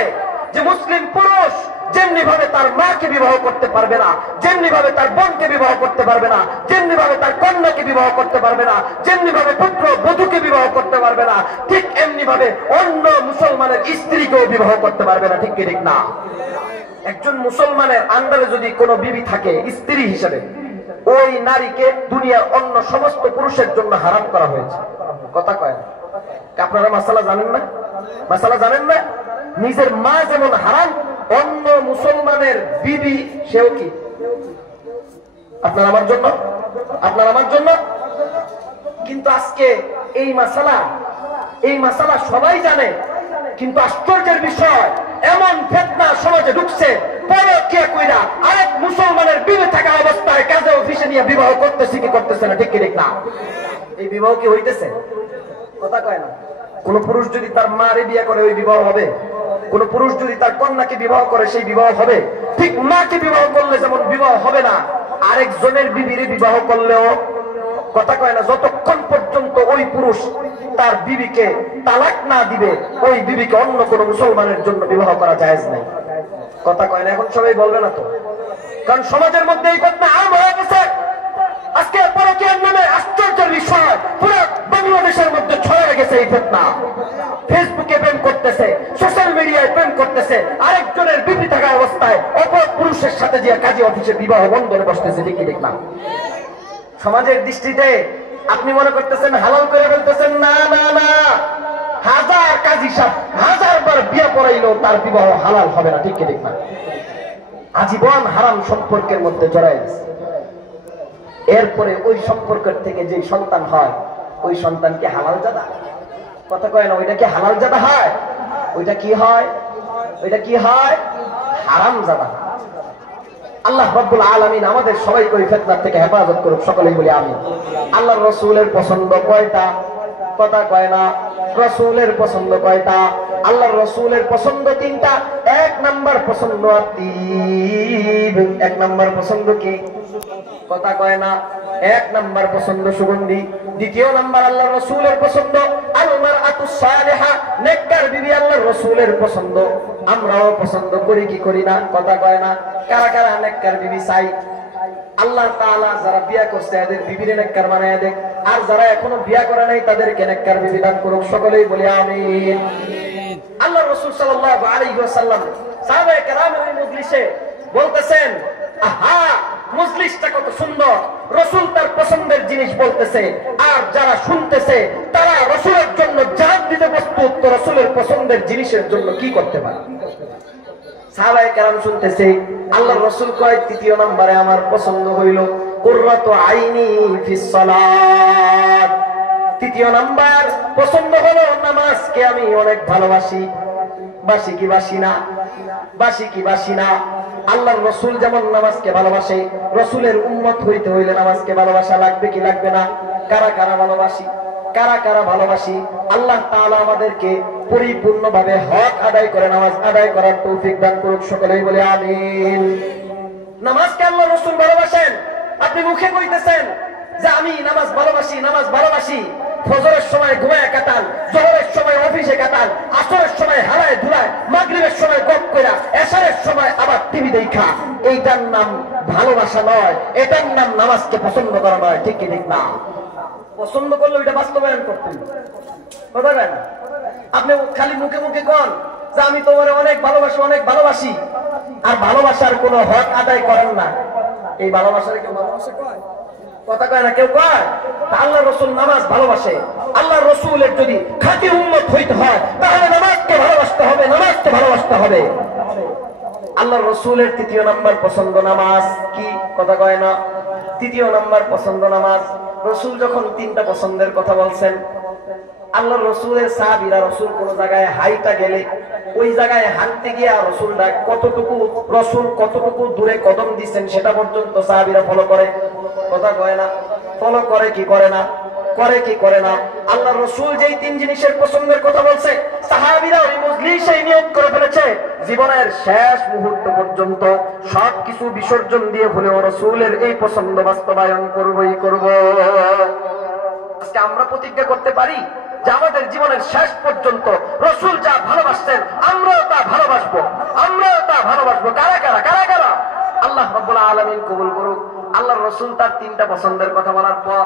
যে মুসলিম পুরুষ যেমনি ভাবে তার মাকে বিবাহ করতে পারবে না, যেমনি ভাবে তার বোনকে বিবাহ করতে পারবে না, যেমনি ভাবে তার কন্যাকে বিবাহ করতে পারবে না, যেমনি ভাবে পুত্র বধূকে বিবাহ করতে পারবে না, ঠিক এমনি ভাবে অন্য মুসলমানের স্ত্রীকেও বিবাহ করতে পারবে না, ঠিক কি ঠিক না? একজন মুসলমানের আন্ডারে যদি কোনো বিবি থাকে স্ত্রী হিসেবে, ওই নারীকে দুনিয়ার অন্য সমস্ত পুরুষের জন্য হারাম করা হয়েছে। কথা কয় না? আপনারা মাসালা জানেন না? মাসালা জানেন না? নিজের মা যেমন হারাম, অন্য মুসলমানের বিবি সেও কি আপনার আমার জন্য, আপনার আমার জন্য। কিন্তু আজকে এই মাসালা সবাই জানে, কিন্তু আশ্চর্যের বিষয় এমন ফিতনা সমাজে ঢুকছে, পরকীয়া কইরা আরেক মুসলমানের বিবি থাকা অবস্থায় কাজে অফিসে নিয়ে বিবাহ করতেছে কি করতেছে না, ঠিক কি ঠিক না? এই বিবাহ কি হইতেছে? কথা কয় না? কোন পুরুষ যদি তার মারে বিয়ে করে ওই বিবাহ হবে? কোন পুরুষ যদি তার কন্যাকে বিবাহ করে সেই বিবাহ হবে? ঠিক মাকে বিবাহ করলে যেমন বিবাহ হবে না, আরেকজনের বিবিরে বিবাহ করলেও, কথা কয় না, যতক্ষণ পর্যন্ত ওই পুরুষ তার বিবিকে তালাক না দিবে ওই বিবিকে অন্য কোন মুসলমানের জন্য বিবাহ করা জায়েজ নাই। কথা কয় না? এখন সবাই বলবে না তো, কারণ সমাজের মধ্যে এই কথা আম হয়ে গেছে। আজকে পরকীয়ার নামে আশ্চর্যের বিষয় পুরো বাংলাদেশের মধ্যে ছড়িয়ে গেছে এই ফিতনা। ফেসবুকে প্রেম করতেছে, সোশ্যাল মিডিয়ায় প্রেম করতেছে, আরেকজনের বিবি থাকা অবস্থায় অপর পুরুষের সাথে যে কাজী অফিসে বিবাহ বন্ধনে বসতেছে, ঠিক কি ঠিক না? সমাজের দৃষ্টিতে আপনি মনে করতেছেন হালাল করে ফেলতেছেন, না না না, হাজার কাজী সাহেব হাজারবার বিয়ে পড়াইলেও তার বিবাহ হালাল হবে না, ঠিক কি ঠিক না? আজীবন হারাম সম্পর্কের মধ্যে জড়ায় গেছে। এরপরে ওই সম্পর্কের থেকে যে সন্তান হয় ওই সন্তানকে হালাল জাদা, কথা কয় না, ওইটা কি হালাল জাদা হয়? ওইটা কি হয়? ওইটা কি হয়? হারাম জাদা। আল্লাহ রাব্বুল আলামিন আমাদের সবাইকে ওই ফিতনা থেকে হেফাজত করুক, সকলেই বলি আমিন। আল্লাহর রাসূলের পছন্দ কয়টা? কথা কয় না? রাসূলের পছন্দ কয়টা? আল্লাহর রাসূলের পছন্দ তিনটা। এক নাম্বার পছন্দ আতিব, এক নাম্বার পছন্দ কি? কথা কয় না? এক নাম্বার পছন্দ সুগন্ধি। দ্বিতীয় নাম্বার আল্লাহর রাসূলের পছন্দ আল মারআতুস সালিহা, নেককার বিবি আল্লাহর রাসূলের পছন্দ। আমরাও পছন্দ করি কি করি না? কথা কয় না? কারা কারা নেককার বিবি চাই? আল্লাহ তাআলা যারা বিয়া করছে এদের বিবিরে নেককার বানায় দেখ, আর যারা এখনো বিয়া করে নাই তাদেরকে নেককার বিবি দান করুক, সকলেই বলি আমিন। আল্লাহ রাসূল সাল্লাল্লাহু আলাইহি ওয়াসাল্লাম সাহাবায়ে কেরামের ওই মজলিসে বলতেছেন, আহা মজলিসটা কত সুন্দর, রাসূল তার পছন্দের জিনিস বলতেছে, আর যারা শুনতেছে তারা রাসূলের জন্য জান দিতে প্রস্তুত, তো রাসূলের পছন্দের জিনিসের জন্য কি করতে পারে? সাহাবায়ে কেরাম শুনতেছে, আল্লাহর রাসূল কয় তৃতীয় নম্বরে আমার পছন্দ হইল কুররাতু আইনি ফিস সালাত। তৃতীয় নাম্বার পছন্দ হলো নামাজকে আমি অনেক ভালোবাসি। বাসি কি বাসি না? বাসি কি বাসি না? আল্লাহর রাসূল যেমন নামাজকে ভালোবাসে, রাসূলের উম্মত হইতে হইলে নামাজকে ভালোবাসা লাগবে কি লাগবে না? কারা কারা ভালোবাসি? কারা কারা ভালোবাসি? আল্লাহ তাআলা আমাদেরকে পরিপূর্ণভাবে হক আদায় করে নামাজ আদায় করার তৌফিক দান করুক, সকলেই বলে আমিন। নামাজকে আল্লাহর রাসূল ভালোবাসেন, আপনি মুখে কইতেছেন যে আমি নামাজ ভালোবাসি, নামাজ ভালোবাসি, ফজরের সময় ঘুমায় কাটান, জোহরের সময় অফিসে কাটান, আসরের সময় হারায় ধুলায়, মাগরিবের সময় গপ কইরা, এশারের সময় আবার টিভি দেখা, এইটার নাম ভালোবাসা নয়, এটার নাম নামাজকে পছন্দ করা নয়, ঠিক কি ঠিক না? পছন্দ করলে ওইটা বাস্তবায়ন করতেন, কথা বলেন। আপনি খালি মুখে মুখে কোন যে আমি তোমার অনেক ভালোবাসি, অনেক ভালোবাসি, আর ভালোবাসার কোনো হক আদায় করেন না, এই ভালোবাসার কেউ ভালোবাসে কয়? কথা কয় না কেউ কয়? আল্লাহ রাসূল নামাজ ভালোবাসে। আল্লাহ রাসূলের যদি খাঁটি উম্মত হইতে হয় তাহলে নামাজকে ভালোবাসতে হবে, নামাজকে ভালোবাসতে হবে। আল্লাহ রাসূলের তৃতীয় নাম্বার পছন্দ নামাজ কি? কথা কয় না? তৃতীয় নাম্বার পছন্দ নামাজ। রাসূল যখন তিনটা পছন্দের কথা বলছেন, আল্লাহ রাসূলের সাহাবীরা রাসূল কোন জায়গায় হাইটা গেলে ওই জায়গায় হাঁটতে গিয়ে রাসূলরা কতটুকু দূরে কদম দিচ্ছেন সেটা পর্যন্ত সাহাবীরা ফলো করে। কথা কয় না? ফলো করে কি করে না? করে কি করে না? আল্লাহ রাসূল যেই তিন জিনিসের পছন্দের কথা বলছে, সাহাবীরা ওই মজলিসে নিয়ত করে ফেলেছে জীবনের শেষ মুহূর্ত পর্যন্ত সবকিছু বিসর্জন দিয়ে হলেও রাসূলের এই পছন্দ বাস্তবায়ন করবই করব। আজকে আমরা প্রতিজ্ঞা করতে পারি যে আমাদের জীবনের শেষ পর্যন্ত রাসূল যা ভালোবাসতেন আমরাও তা ভালোবাসবো, আমরাও তা ভালোবাসবো। কারা কারা? কারা কারা? আল্লাহ রাব্বুল আলামিন কবুল করুক। আল্লাহর রাসূল তার তিনটা পছন্দের কথা বলার পর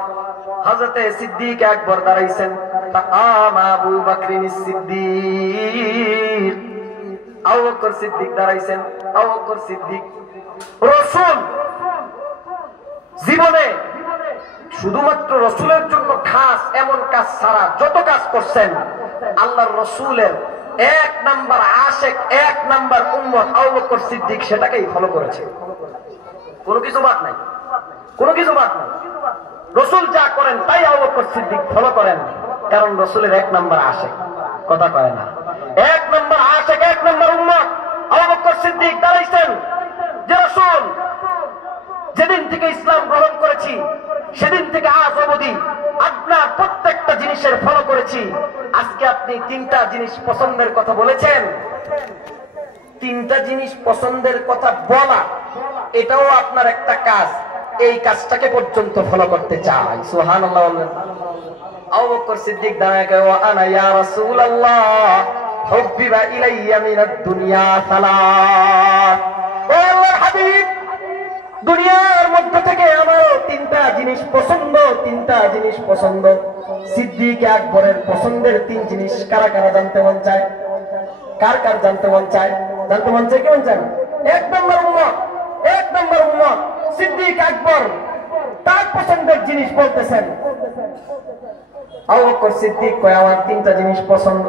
হযরতে সিদ্দিক একবার দাঁড়াইছেন, আবু বকর সিদ্দিক, আবু বকর সিদ্দিক দাঁড়াইছেন। আবু বকর সিদ্দিক রাসূল জীবনে শুধুমাত্র রাসূলের জন্য খাস এমন কাজ ছাড়া যত কাজ করছেন আল্লাহর রাসূলের এক নাম্বার আশিক, এক নাম্বার উম্মত আবু বকর সিদ্দিক সেটাকেই ফলো করেছে। কোনো কিছু বাদ নাই, কোনো কিছু বাদ নাই। রাসূল যা করেন তাই আবু বকর সিদ্দিক ফলো করেন, কারণ রাসূলের এক নাম্বার আশিক। কথা কয় না? এক নাম্বার আশিক, এক নাম্বার উম্মত আবু বকর সিদ্দিক দাঁড়াইছেন যে রাসূল যেদিন থেকে ইসলাম গ্রহণ করেছি সেদিন থেকে আজ অবধি আপনার প্রত্যেকটা জিনিসের ফলো করেছি। আজকে আপনি তিনটা জিনিস পছন্দের কথা বলেছেন, তিনটা জিনিস পছন্দের কথা বলা এটাও আপনার একটা কাজ, এই কাজটাকে পর্যন্ত ফলো করতে চাই। সুবহানাল্লাহ বলেন। আবু বকর সিদ্দিক দাঁড়ায় কয় ওয়া আনা ইয়া রাসূলুল্লাহ হুব্বিবা ইলাইয়া মিনাদ দুনিয়া সালাত। ও আল্লাহর হাবিব, দুনিয়ার মধ্য থেকে আমার তিনটা জিনিস পছন্দ, তিনটা জিনিস পছন্দ। সিদ্দিক আকবরের পছন্দের তিন জিনিস কারা কারা জানতে মন চায়? কার কার জানতে মন চায়? জানতে মন চায়? কেমন চায়? এক নম্বর উম্মত, এক নম্বর উম্মত সিদ্দিক আকবর তার পছন্দের জিনিস বলতেছেন। আবু বকর সিদ্দিক কয় আমার তিনটা জিনিস পছন্দ।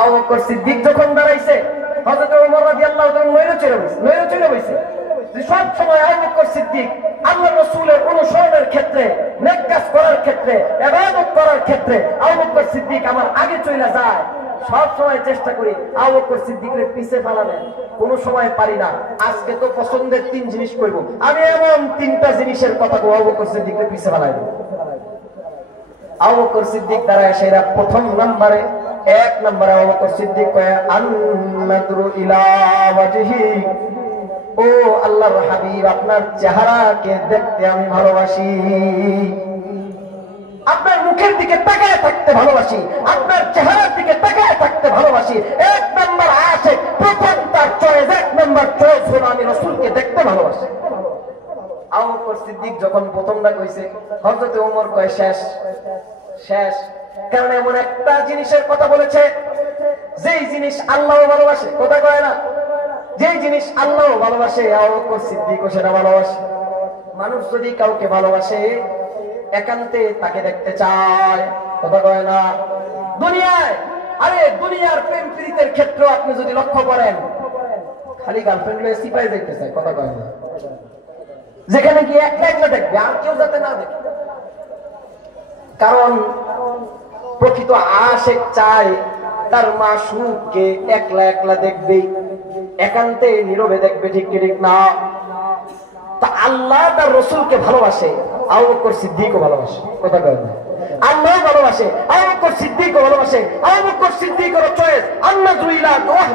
আবু বকর সিদ্দিক যখন দাঁড়াইছে হযরত ওমর রাদিয়াল্লাহু তাআলা নয়রো চলে বসে। সব সময় আবু বকর সিদ্দিক আল্লাহর রাসূলের অনুসরণের ক্ষেত্রে, নেক কাজ করার ক্ষেত্রে, ইবাদত করার ক্ষেত্রে আবু বকর সিদ্দিক আমার আগে চলে যায়। সব সময় চেষ্টা করি আবু বকর সিদ্দিকের পিছে ফেলানোর, কোন সময় পারি না। আজকে তো পছন্দের তিন জিনিস করব, আমি এমন তিনটা জিনিসের কথা আবু বকর সিদ্দিকের পিছে ফেলাই দেব। আবু বকর সিদ্দিক দ্বারা সেরা প্রথম নম্বরে, এক নম্বরে আবু বকর সিদ্দিক কয় আন্নাদরু ইলা ওয়াজহি, ও আল্লাহর হাবিব আপনার চেহারাকে দেখতে আমি ভালোবাসি, আপনার মুখের দিকে তাকায় থাকতে ভালোবাসি, আপনার চেহারার দিকে তাকায় থাকতে ভালোবাসি। এক নম্বর আশিক, প্রথম তার চয়েস, এক নম্বর চয়েস হলো আমি রাসূলকে দেখতে ভালোবাসি। আবু বকর সিদ্দিক যখন প্রথমটা কইছে হযরত ওমর কয় শেষ শেষ, কারণ এমন একটা জিনিসের কথা বলেছে যেই জিনিস আল্লাহও ভালোবাসে। কথা কয় না? যেই জিনিস আল্লাহও ভালোবাসে আবু বকর সিদ্দিকও সেটা ভালোবাসে। মানুষ যদি কাউকে ভালোবাসে একান্তে তাকে দেখতে চায়। কথা কয় না? দুনিয়ায়, আরে দুনিয়ার প্রেম প্রীতির ক্ষেত্রে আপনি যদি লক্ষ্য করেন খালি গার্লফ্রেন্ড লয়ে সিপাই দেখতে চায়। কথা কয় না? যেখানে গিয়ে একলা একলা দেখবে, আর কেউ যাতে না দেখে। কারণ প্রকৃত আশিক চায় তার মাশূককে একলা একলা দেখবে, একান্তে নীরবে দেখবে। ঠিক ঠিক না? তা আল্লাহ তার রাসূলকে ভালোবাসে, আবু বকর সিদ্দিকও ভালোবাসে। কথা কয় না? আল্লাহ ভালোবাসে, আবু বকর সিদ্দিকও ভালোবাসে। আবু বকর সিদ্দিকের চয়েস আন্নাযু ইলা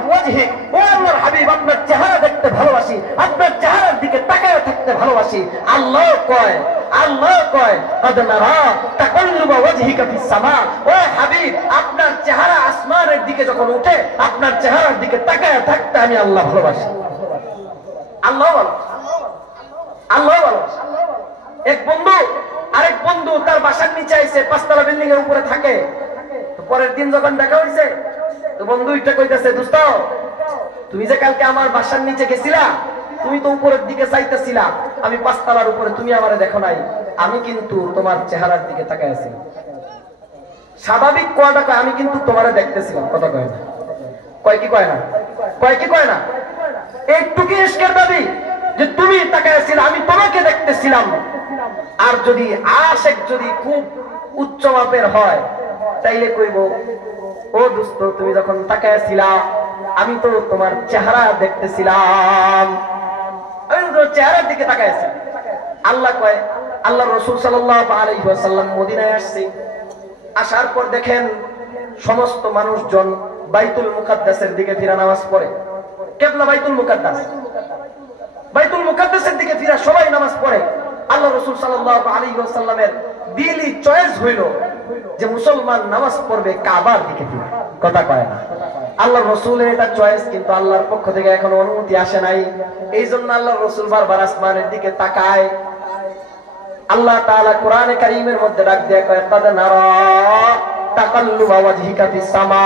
ওয়াজহি, ও আল্লাহর হাবিব আপনার চেহারা দেখতে ভালোবাসি, আপনার চেহারার দিকে তাকায় থাকতে ভালোবাসি। আল্লাহ কয়, আল্লাহ কয় কদ নারা তাকাল্লুবা ওয়াজহিকা ফিস সামা, ও হাবিব আপনার চেহারা আসমানের দিকে যখন ওঠে আপনার চেহারার দিকে তাকায় থাকতে আমি আল্লাহ ভালোবাসি। আল্লাহ ভালোবাসে, আল্লাহ ভালোবাসে। এক বন্ধু আরেক বন্ধু তার বাসার নিচে আইছে, পাঁচতলা বিল্ডিং এর উপরে থাকে। পরের দিন যখন দেখা হইছে তো বন্ধু এটা কইতাছে দোস্ত তুমি যে কালকে আমার বাসার নিচে গেছিলা, তুমি তো উপরের দিকে চাইতেছিলা, আমি পাঁচতলার উপরে, তুমি আমারে দেখো নাই, আমি কিন্তু তোমার চেহারার দিকে তাকায় আছি। স্বাভাবিক কোয়াটা কয় আমি কিন্তু তোমারে দেখতেছিলাম। কথা কয় না? কয় কি কয় না? কয় কি কয় না? একটুকি ইশকের দাবি যে তুমি তাকাইছিলে, আমি তোমাকে দেখতেছিলাম। আর যদি আশিক যদি খুব উচ্চ মাপের হয় তাইলে কইব ও দোস্ত তুমি যখন তাকাইছিলা আমি তো তোমার চেহারা দেখতেছিলাম, আমি তো চেহারার দিকে তাকাইছি। আল্লাহ কয়, আল্লাহ রাসূল সাল্লাল্লাহু আলাইহি ওয়াসাল্লাম মদিনায় আসছে। আসার পর দেখেন সমস্ত মানুষজন বাইতুল মুকাদ্দাসের দিকে ফিরা নামাজ পড়ে। কিবলা বাইতুল মুকাদ্দাস, বাইতুল মুকাদ্দাসের দিকে ফিরা সবাই নামাজ পড়ে। আল্লাহ রাসূল সাল্লাল্লাহু আলাইহি ওয়াসাল্লামের দিলি চয়েস হইল যে মুসলমান নামাজ পড়বে কাবার দিকে ফিরে। কথা কয় না? আল্লাহর রাসূলের এটা চয়েস, কিন্তু আল্লাহর পক্ষ থেকে এখনো অনুমতি আসে নাই। এইজন্য আল্লাহর রাসূল বারবার আসমানের দিকে তাকায়। আল্লাহ তাআলা কোরআনে কারীমের মধ্যে ডাক দিয়ে কয় কাদ নারা তাকাল্লুবা ওয়াজহিকা ফিস সামা,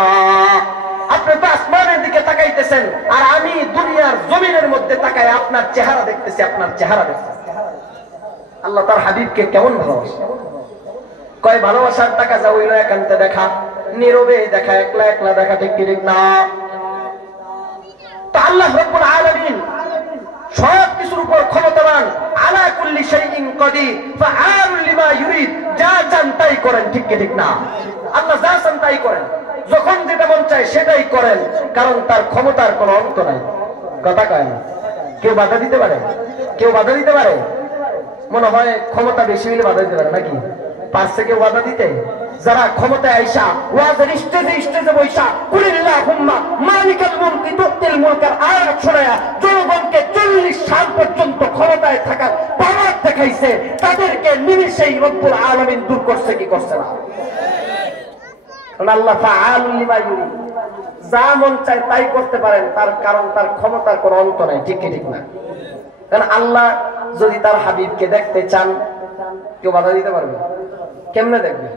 আপনি তো আসমানের দিকে তাকাই তাকাইতেছেন আর আমি দুনিয়ার জমিনের মধ্যে তাকায় আপনার চেহারা দেখতেছি, আপনার চেহারা দেখতেছি। আল্লাহ তার হাবিবকে কেমন ভালোবাসে। কয় ভালোবাসার টাকা যা হইল একান্তে দেখা, নীরবে দেখা, একলা একলা দেখা, ঠিক ঠিক না? তো আল্লাহ রাব্বুল আলামিন সব কিছুর উপর ক্ষমতাবান, আলা কুল্লি শাইইন কাদির, ফাআলুল লিমা ইউরিদ, যা চান তাই করেন, ঠিক ঠিক না? আল্লাহ যা চান তাই করেন, যখন যেটা মন চায় সেটাই করেন, কারণ তার ক্ষমতার কোনো অন্ত নাই। কথা কয় না? কেউ বাধা দিতে পারে? কেউ বাধা দিতে পারে? মনে হয় ক্ষমতা বেশি হলে বাধা দিতে পারে নাকি? পারছে কেউ বাধা দিতে? যারা ক্ষমতায় আইসা ওয়াজের স্টেজে বৈশা কুলিল্লাহুম্মা মালিকাল মুলকি তুতিল মুলকার আয়াত শোনায়া জনগণকে 40 সাল পর্যন্ত ক্ষমতায় থাকার পাওয়ার দেখাইছে, তাদেরকে নিমিষেই রব্বুল আলামিন দূর করছে কি করছে না? আল্লাহ ফাআলুল লিমা ইউরিদ, যা মন চায় তাই করতে পারেন, তার কারণ তার ক্ষমতার কোনো অন্ত নাই, ঠিক কি ঠিক না? কারণ আল্লাহ যদি তার হাবিবকে দেখতে চান, কেউ বাধা দিতে পারবে? কেমনে দেখবে?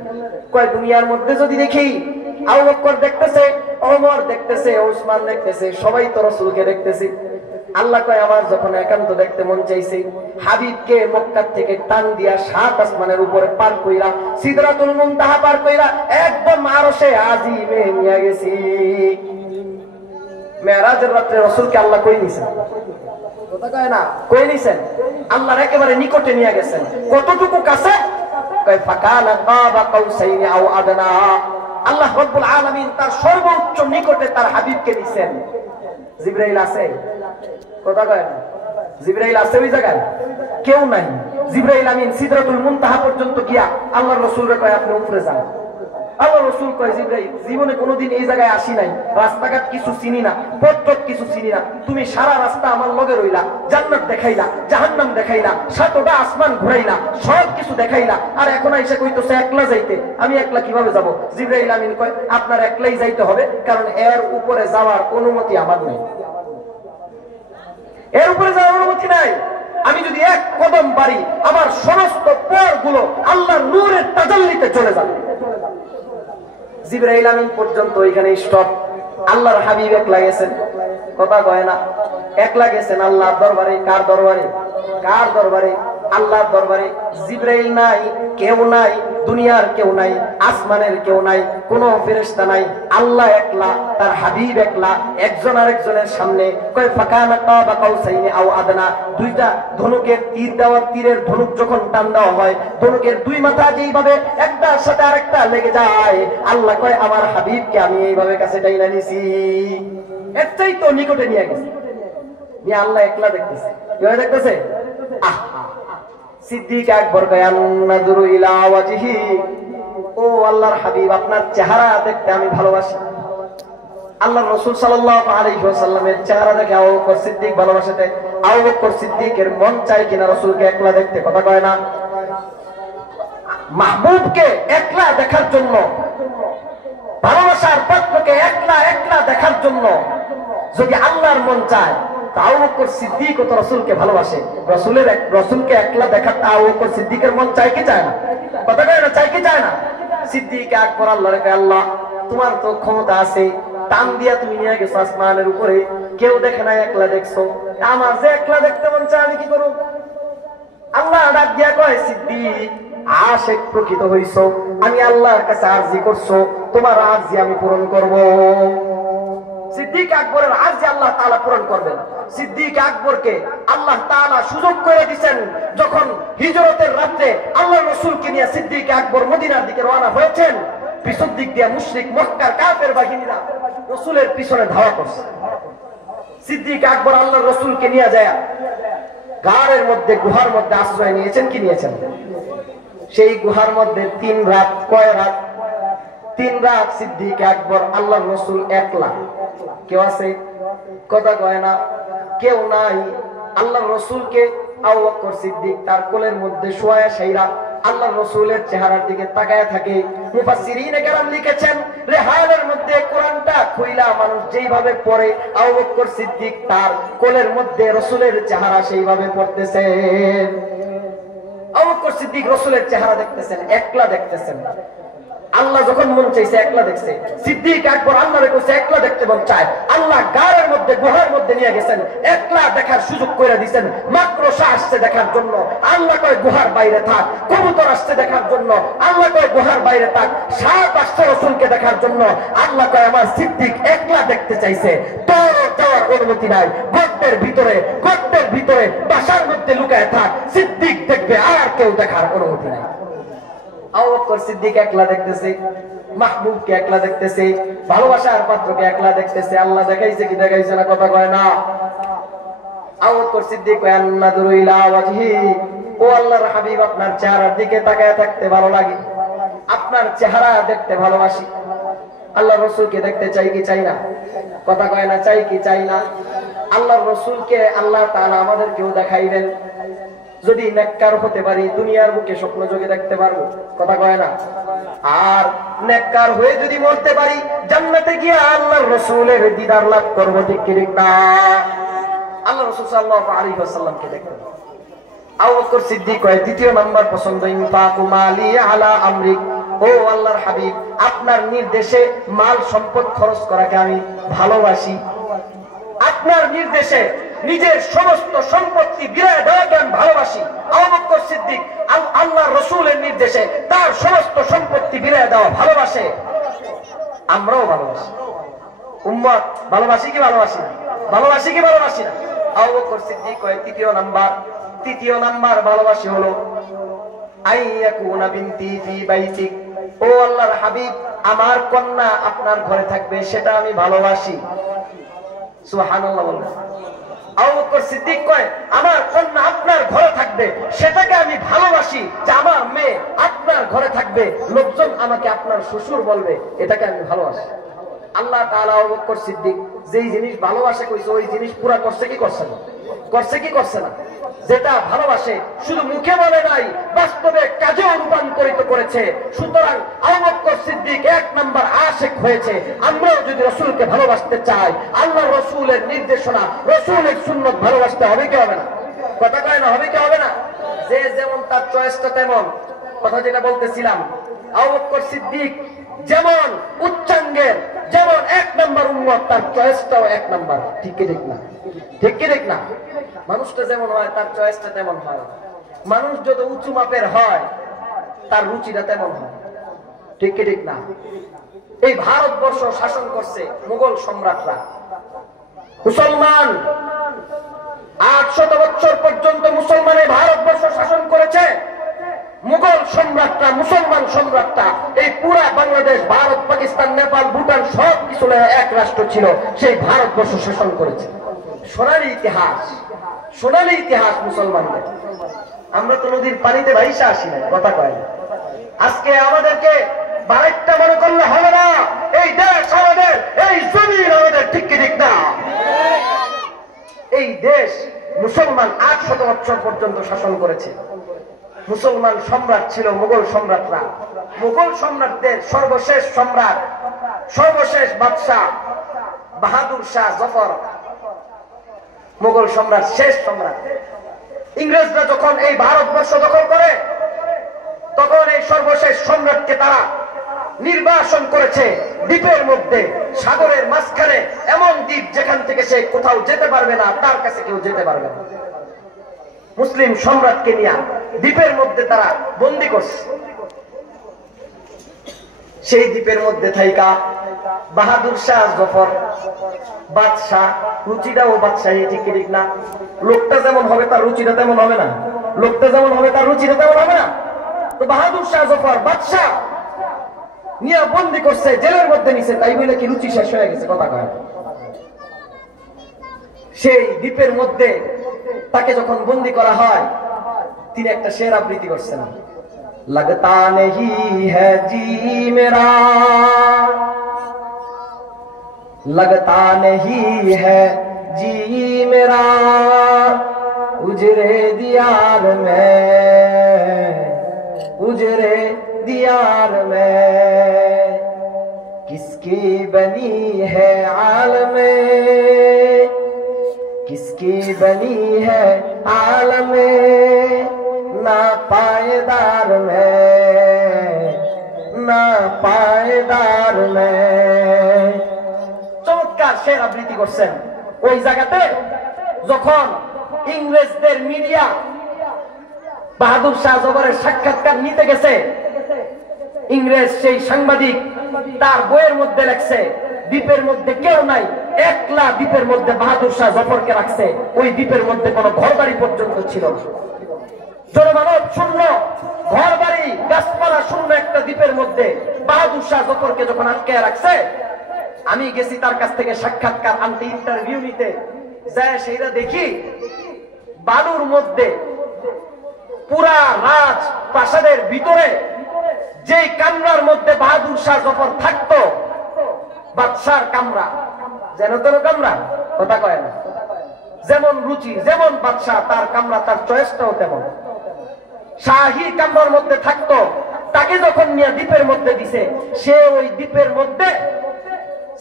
কয় দুনিয়ার মধ্যে যদি দেখি আবু বকর দেখতেছে, ওমর দেখতেছে, ওসমান দেখতেছে, সবাই তো রাসূলকে দেখতেছে। আল্লাহ কয় আমার যখন একান্ত দেখতে মন চাইছে, হাবিবকে মক্কা থেকে টান দিয়া 7 আসমানের উপরে পার কইরা, সিদরাতুল মুনতাহা পার কইরা একদম আরশে আজিমে নিয়ে গেছি। মেরাজের রাতে রাসূলকে আল্লাহ কই নিছেন? কথা কয় না? কই নিছেন? আল্লাহর একেবারে নিকটে নিয়ে গেছেন। কতটুকু কাছে? কয় ফাকানা কাবা কাউসাইনি আও আদনা। আল্লাহ রাব্বুল আলামিন তার সর্বোচ্চ নিকটে তার হাবিবকে দিবেন। জিবরাইল আছে? কথা কয় না? জিবরাইল আছে ওই জায়গায়? কেউ নাই। জিবরাইল আমিন সিদরাতুল মুনতাহা পর্যন্ত গিয়া আল্লাহর রাসূলকে কয় আপনি উপরে যান। আল্লাহ রাসূল কয় জিবরাইল জীবনে কোনোদিন এই জায়গায় আসি নাই, রাস্তাঘাট কিছু চিনি না, পথ কিছু চিনি না, তুমি সারা রাস্তা আমার লগে রইলা, জান্নাত দেখাইলা, জাহান্নাম দেখাইলা, 7টা আসমান ঘুরাইলা, সব কিছু দেখাইলা, আর এখন আইসা কইতেছে একলা যাইতে। আমি একলা কিভাবে যাব? জিবরাইল আমিন কয় আপনার একলাই যাইতে হবে, কারণ এর উপরে যাওয়ার অনুমতি আমার নাই। এর উপরে যাওয়ার অনুমতি নাই। আমি যদি এক কদম বাড়ি, আমার সমস্ত পরগুলো আল্লাহর নূরের তাজাল্লিতে চলে যাবে। জিবরাইল আমিন পর্যন্ত ওইখানে স্টপ। আল্লাহর হাবিব একলা গেছেন। কথা কয় না? একলা গেছেন আল্লাহর দরবারে। কার দরবারে? কার দরবারে? আল্লাহর দরবারে। জিবরাইল নাই, কেউ নাই, দুনিয়ার কেউ নাই, আসমানের কেউ নাই, কোন ফেরেশতা নাই, আল্লাহ একলা, তার হাবিব একলা, একজন আরেকজনের সামনে। কয় ফাকানা কাবা কাউসাইনি আও আদনা। দুইটা ধনুকের তীর দেওয়া, তীরের ধনুক যখন টান দেওয়া হয়, ধনুকের দুই মাথা যেইভাবে একটার সাথে আরেকটা লেগে যায়, আল্লাহ কয় আমার হাবিবকে আমি এইভাবে কাছে টাইনা নিছি। এটাই তো নিকটে নিয়ে গেছে। নিয়ে আল্লাহ একলা দেখতেছে। কিভাবে দেখতেছে? সিদ্দিক আকবর কয় আন্নাযুরু ইলা ওয়াজহি, ও আল্লাহর হাবিব আপনার চেহারা দেখতে আমি ভালোবাসি। আল্লাহর রাসূল সাল্লাল্লাহু আলাইহি ওয়াসাল্লামের চেহারা দেখে আবু বকর সিদ্দিক ভালোবাসে। আবু বকর সিদ্দিকের মন চায় কিনা রাসূলকে একলা দেখতে? কথা কয় না? মাহবুবকে একলা দেখার জন্য, ভালোবাসার পাত্রকে একলা একলা দেখার জন্য যদি আল্লাহর মন চায়, আবু বকর সিদ্দিক তো রাসূলকে ভালোবাসে। রাসূলকে একলা দেখাটা আবু বকর সিদ্দিকের মন চায় কি চায় না? কথা কয় না? চায় কি চায় না? সিদ্দিক আকবর আল্লাহর কাছে, আল্লাহ তোমার তো ক্ষমতা আছে, টান দিয়া তুমি নিয়ে গেছো আসমানের উপরে, কেউ দেখে নাই, একলা দেখছো, আমার যে একলা দেখতে মন চায় আমি কি করব? আল্লাহ ডাক দিয়া কয় সিদ্দিক আশিক প্রকৃত হইছো, আমি আল্লাহর কাছে আরজি করছো, তোমার আরজি আমি পূরণ করব। সিদ্দিক আকবরের আরজি আল্লাহ তাআলা পূরণ করবেন। সিদ্দিক আকবরকে আল্লাহ তাআলা সুযোগ করে দিবেন, যখন হিজরতের রাতে আল্লাহর রাসূলকে নিয়ে সিদ্দিক আকবর মদিনার দিকে রওনা হয়েছেন, পিছন দিক দিয়ে মুশরিক মক্কার কাফের বাহিনীরা রাসূলের পিছনে ধাওয়া করছে। সিদ্দিক আকবর আল্লাহর রাসূলকে নিয়ে যায় গাড়ের মধ্যে, গুহার মধ্যে আশ্রয় নিয়েছেন। কি নিয়েছেন? সেই গুহার মধ্যে 3 রাত। কয় রাত? 3 রাত সিদ্দিক আকবর আল্লাহর রাসূল একলা। কেউ আছে? কথা কয় না? কেউ নাই। আল্লাহর রাসূলকে আবু বকর সিদ্দিক তার কোলের মধ্যে শোয়া সাইরা আল্লাহর রাসূলের চেহারার দিকে তাকায় থাকে। মুফাসসিরিনে কেরাম লিখেছেন, রেহানের মধ্যে কোরআনটা খুইলা মানুষ যেইভাবে পড়ে, আবু বকর সিদ্দিক তার কোলের মধ্যে রাসূলের চেহারা সেইভাবে পড়তেছেন। আবু বকর সিদ্দিক রাসূলের চেহারা দেখতেছেন, একলা দেখতেছেন। আল্লাহ যখন মন চাইছে একলা দেখছে, সিদ্দিক আকবর আল্লাহরে কইছে একলা দেখতে মন চায়, আল্লাহ গাড়ের মধ্যে গুহার মধ্যে নিয়ে গেছেন, একলা দেখার সুযোগ করে দিয়েছেন। মাকড়সা আসছে দেখার জন্য, আল্লাহ কয় গুহার বাইরে থাক। কবুতর আসছে দেখার জন্য, আল্লাহ কয় গুহার বাইরে থাক। সাপ আসছে রাসূলকে দেখার জন্য, আল্লাহ কয় আমার সিদ্দিক একলা দেখতে চাইছে, তোর যাওয়ার অনুমতি নাই। গর্তের ভিতরে বাসার মধ্যে লুকায় থাক, সিদ্দিক দেখবে, আর কেউ দেখার অনুমতি নাই। আবু বকর সিদ্দিক একলা দেখতেছে, মাহবুবকে একলা দেখতেছে, ভালোবাসার পাত্রকে একলা দেখতেছে। আল্লাহ দেখাইছে কি দেখাইছে না, কথা কয় না। আবু বকর সিদ্দিক কয় আন্নাদুরু ইলা ওয়াজহি, ও আল্লাহর হাবিব আপনার চেহারার দিকে তাকায় থাকতে ভালো লাগে, আপনার চেহারা দেখতে ভালোবাসি। আল্লাহর রাসূলকে দেখতে চাই কি চাই না, কথা কয় না, চাই কি চাই না। আল্লাহর রাসূলকে আল্লাহ তাআলা আমাদেরকেও দেখাইবেন, যদি নেককার হতে পারি দুনিয়ার বুকে স্বপ্ন যোগে দেখতে পারবো, কথা কয় না। আর নেককার হয়ে যদি মরতে পারি জান্নাতে গিয়ে আল্লাহর রাসূলের দিদার লাভ করব, ঠিক কি ঠিক না? আল্লাহ রাসূল সাল্লাল্লাহু আলাইহি ওয়াসাল্লামকে দেখতে। আবু বকর সিদ্দিক কয় দ্বিতীয় নাম্বার পছন্দ ইনফাকু মালি আলা আমরিক, ও আল্লাহর হাবিব আপনার নির্দেশে মাল সম্পদ খরচ করাকে আমি ভালোবাসি। আপনার নির্দেশে নিজের সমস্ত সম্পত্তি বিলিয়ে দেওয়াকে আমি ভালোবাসি। আবু বকর সিদ্দিক আল্লাহর রাসূলের নির্দেশে তার সমস্ত সম্পত্তি বিলিয়ে দেওয়া ভালোবাসে, আমরাও ভালোবাসি। উম্মত ভালোবাসি কি ভালোবাসি না? ভালোবাসি কি ভালোবাসি না? আবু বকর সিদ্দিক কয় তৃতীয় নাম্বার ভালোবাসি হলো আইয়াকুনা বিনতি ফি বাইতিক, ও আল্লাহর হাবিব আমার কন্যা আপনার ঘরে থাকবে, সেটা আমি ভালোবাসি। সুবহানাল্লাহ বলেন। আবু বকর সিদ্দিক কয় আমার কন্যা আপনার ঘরে থাকবে, সেটাকে আমি ভালোবাসি, যে আমার মেয়ে আপনার ঘরে থাকবে, লোকজন আমাকে আপনার শ্বশুর বলবে, এটাকে আমি ভালোবাসি। আল্লাহ তাআলা আবু বকর সিদ্দিক যেই জিনিস ভালোবাসে কইছে ওই জিনিস পুরা করছে কি করছে না? করছে কি করছে না? যেটা ভালোবাসে শুধু মুখে বলে নাই, বাস্তবে কাজেও রূপান্তরিত করেছে। সুতরাং আবু বকর সিদ্দিক এক নাম্বার আশিক হয়েছে। আমরাও যদি রাসূলকে ভালোবাসতে চাই, আল্লাহর রাসূলের নির্দেশনা, রাসূলের সুন্নাত ভালোবাসতে হবে কি হবে না? কথা কয় না, হবে কি হবে না? যে যেমন তার চয়েসটা তেমন, কথা যেটা বলতেছিলাম, আবু বকর সিদ্দিক যেমন উচ্চাঙ্গের, যেমন এক নাম্বার উম্মত, তার চয়েসটাও এক নাম্বার, ঠিক কি ঠিক না? ঠিক কি ঠিক না? মানুষটা যেমন হয় তার চয়েসটা তেমন হয়। মানুষ যত উঁচু মাপের হয় তার রুচিটা তেমন হয়, ঠিক কি ঠিক না? এই ভারতবর্ষ শাসন করছে মুঘল সম্রাটরা। মুসলমান 800 বছর পর্যন্ত মুসলমানে ভারতবর্ষ শাসন করেছে। মুঘল সম্রাটরা, মুসলমান সম্রাটরা এই পুরা বাংলাদেশ, ভারত, পাকিস্তান, নেপাল, ভুটান সব কিছু এক রাষ্ট্র ছিল, সেই ভারতবর্ষ শাসন করেছে। সোনালী ইতিহাস, সোনালী ইতিহাস মুসলমানদের। আমরা তো নদীর পানিতে ভাইসা আসি না, কথা কয় না। আজকে আমাদেরকে বারেকটা মনে করলে হবে না, এই দেশ আমাদের, এই জমিন আমাদের, ঠিক কি ঠিক না? এই দেশ মুসলমান 800 বছর পর্যন্ত শাসন করেছে। মুসলমান সম্রাট ছিল মুঘল সম্রাটরা। মুঘল সম্রাটদের সর্বশেষ সম্রাট, সর্বশেষ বাদশাহ বাহাদুর শাহ জফর, মুঘল সম্রাট, শেষ সম্রাট। ইংরেজরা যখন এই ভারতবর্ষ দখল করে, তখন এই সর্বশেষ সম্রাটকে তারা নির্বাসন করেছে দ্বীপের মধ্যে, সাগরের মাঝখানে, এমন দ্বীপ যেখান থেকে সে কোথাও যেতে পারবে না, তার কাছে কেউ যেতে পারবে না। মুসলিম সম্রাটকে নিয়ে দ্বীপের মধ্যে তারা বন্দী করছে। সেই দ্বীপের মধ্যে থাইকা বাহাদুর শাহ জফর বাদশাহ, রুচিটাও বাদশাহী, ঠিক ঠিক না? লোকটা যেমন হবে তার রুচিটা তেমন হবে না, লোকটা যেমন হবে তার রুচিটা তেমন হবে না। তো বাহাদুর শাহ জফর বাদশাহ নিয়ে বন্দী করছে, জেলের মধ্যে নিছে, তাই বলে কি রুচি শেষ হয়ে গেছে? কথা কয়। সেই দ্বীপের মধ্যে তাকে যখন বন্দী করা হয়, তিনি একটা শের আবৃত্তি করছেন, लगता नहीं है जी मेरा, लगता नहीं है जी मेरा, उजरे दियार में, उजरे दियार में, किसकी बनी है आलमे, किसकी बनी है आलमे, ना पायदार में, ना শের আবৃত্তি করছেন। ওই জায়গাতে যখন ইংরেজদের মিডিয়া বাহাদুর শাহ জফরের সাক্ষাৎকার নিতে গেছে, ইংরেজ সেই সাংবাদিক তার বইয়ের মধ্যে লেখছে দ্বীপের মধ্যে কেউ নাই, একলা দ্বীপের মধ্যে বাহাদুর শাহ জফরকে রাখছে। ওই দ্বীপের মধ্যে কোনো ঘর বাড়ি পর্যন্ত ছিল না, জনমানব শূন্য, ঘর বাড়ি গাছপালা শূন্য একটা দ্বীপের মধ্যে বাহাদুর শাহ জফরকে যখন আটকে রাখছে, আমি গেছি তার কাছ থেকে সাক্ষাৎকার আনতে, ইন্টারভিউ নিতে যায়, সেইটা দেখি বালুর মধ্যে পুরা রাজ প্রাসাদের ভিতরে যে কামরার মধ্যে বাহাদুর শাহ জফর থাকতো, বাদশার কামরা, যেন তেন কামরা, কথা কয় না, যেমন রুচি যেমন বাদশাহ তার কামরা, তার চয়েসটাও তেমন। শাহী কামরার মধ্যে থাকতো, তাকে যখন নিয়ে দ্বীপের মধ্যে দিছে, সে ওই দ্বীপের মধ্যে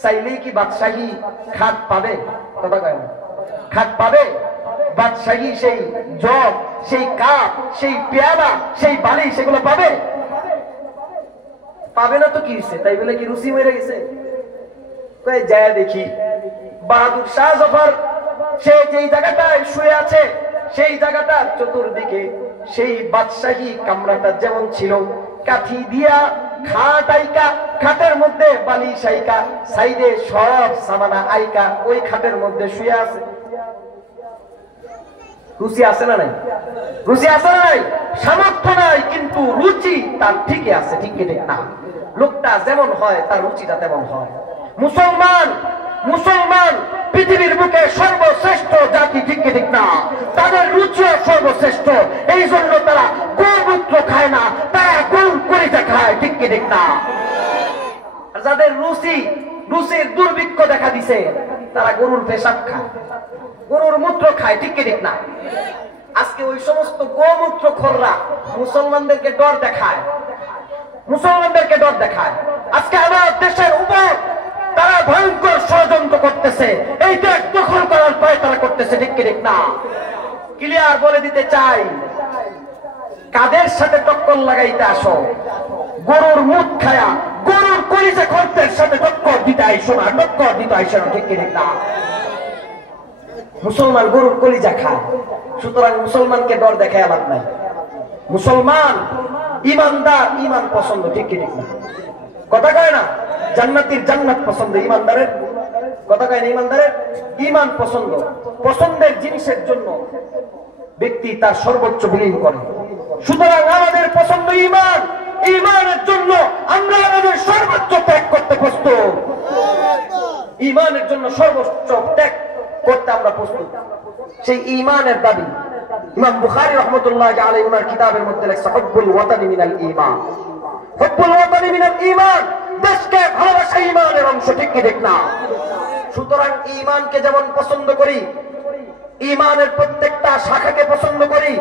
চাইলেই কি বাদশাহী খাট পাবে? কথা কয় না, খাট পাবে? বাদশাহী সেই জগ, সেই কাপ, সেই পেয়ালা, সেই বালি, সেগুলো পাবে? পাবে না তো কি হয়েছে? তাই বলে কি রুচি মেরে গেছে? যায় দেখি বাহাদুর শাহ জফর সে যেই জায়গাটায় শুয়ে আছে, সেই জায়গাটার চতুর্দিকে সেই বাদশাহী কামরাটা যেমন ছিল, কাঠি দিয়া খাট আইকা, খাটের মধ্যে বালিশ আইকা, সাইডে সব সামানা আইকা, ওই খাটের মধ্যে শুয়ে আছে। রুচি আছে না নাই? রুচি আছে না নাই? সামর্থ্য নাই, কিন্তু রুচি তার ঠিকই আছে, ঠিক কি ঠিক না? লোকটা যেমন হয় তার রুচিটা তেমন হয়। মুসলমান মুসলমান পৃথিবীর বুকে সর্বশ্রেষ্ঠ জাতি, ঠিক কি ঠিক না? তাদের রুচিও সর্বশ্রেষ্ঠ, এই জন্য তারা গোমূত্র খায় না, তারা গরুর কলিজা খায়, ঠিক কি ঠিক না? যাদের রুচির দুর্ভিক্ষ দেখা দিছে, তারা গরুর পেশাব খায়, গরুর মূত্র খায়, ঠিক কি ঠিক না? আজকে ওই সমস্ত গোমূত্র খোররা মুসলমানদেরকে ডর দেখায়, মুসলমানদেরকে ডর দেখায়। আজকে আমার দেশের উপর তারা ভয়ঙ্কর ষড়যন্ত্র করতেছে, এই দেশ দখল করার ভয় তারা করতেছে, ঠিক কি ঠিক না? ক্লিয়ার বলে দিতে চাই, কাদের সাথে টক্কর লাগাইতে আসো? গরুর মুখ খায়া, গরুর কলিজা খোরদের সাথে টক্কর দিতে আইসো না, টক্কর দিতে আইসো না, ঠিক কি ঠিক না? মুসলমান গরুর কলিজা খায়, সুতরাং মুসলমানকে ডর দেখায় লাভ নাই। মুসলমান ইমানদার, ইমান পছন্দ, ঠিক কি ঠিক না? কথা কয় না? জান্নাতীর জান্নাত পছন্দ, ইমানদারের কথা কয় না? ইমানদারের ইমান পছন্দ। পছন্দের জিনিসের জন্য ব্যক্তি তার সর্বোচ্চ বিলীন করে। সুতরাং আমাদের পছন্দ ইমান, ইমানের জন্য আমরা আমাদের সর্বোচ্চ ত্যাগ করতে প্রস্তুত, ইমানের জন্য সর্বোচ্চ ত্যাগ করতে আমরা প্রস্তুত। সেই ইমানের দাবি ইমাম বুখারী রাহমাতুল্লাহি আলাইহি ওনার কিতাবের মধ্যে লেখা, হুব্বুল ওয়াতানি মিনাল ঈমান, হুব্বুল ওয়াতানি মিনাল ঈমান, দেশকে ভালোবাসা ঈমানের অংশ, ঠিক কি ঠিক না? সুতরাং ঈমানকে যেমন পছন্দ করি, ঈমানের প্রত্যেকটা শাখাকে পছন্দ করি,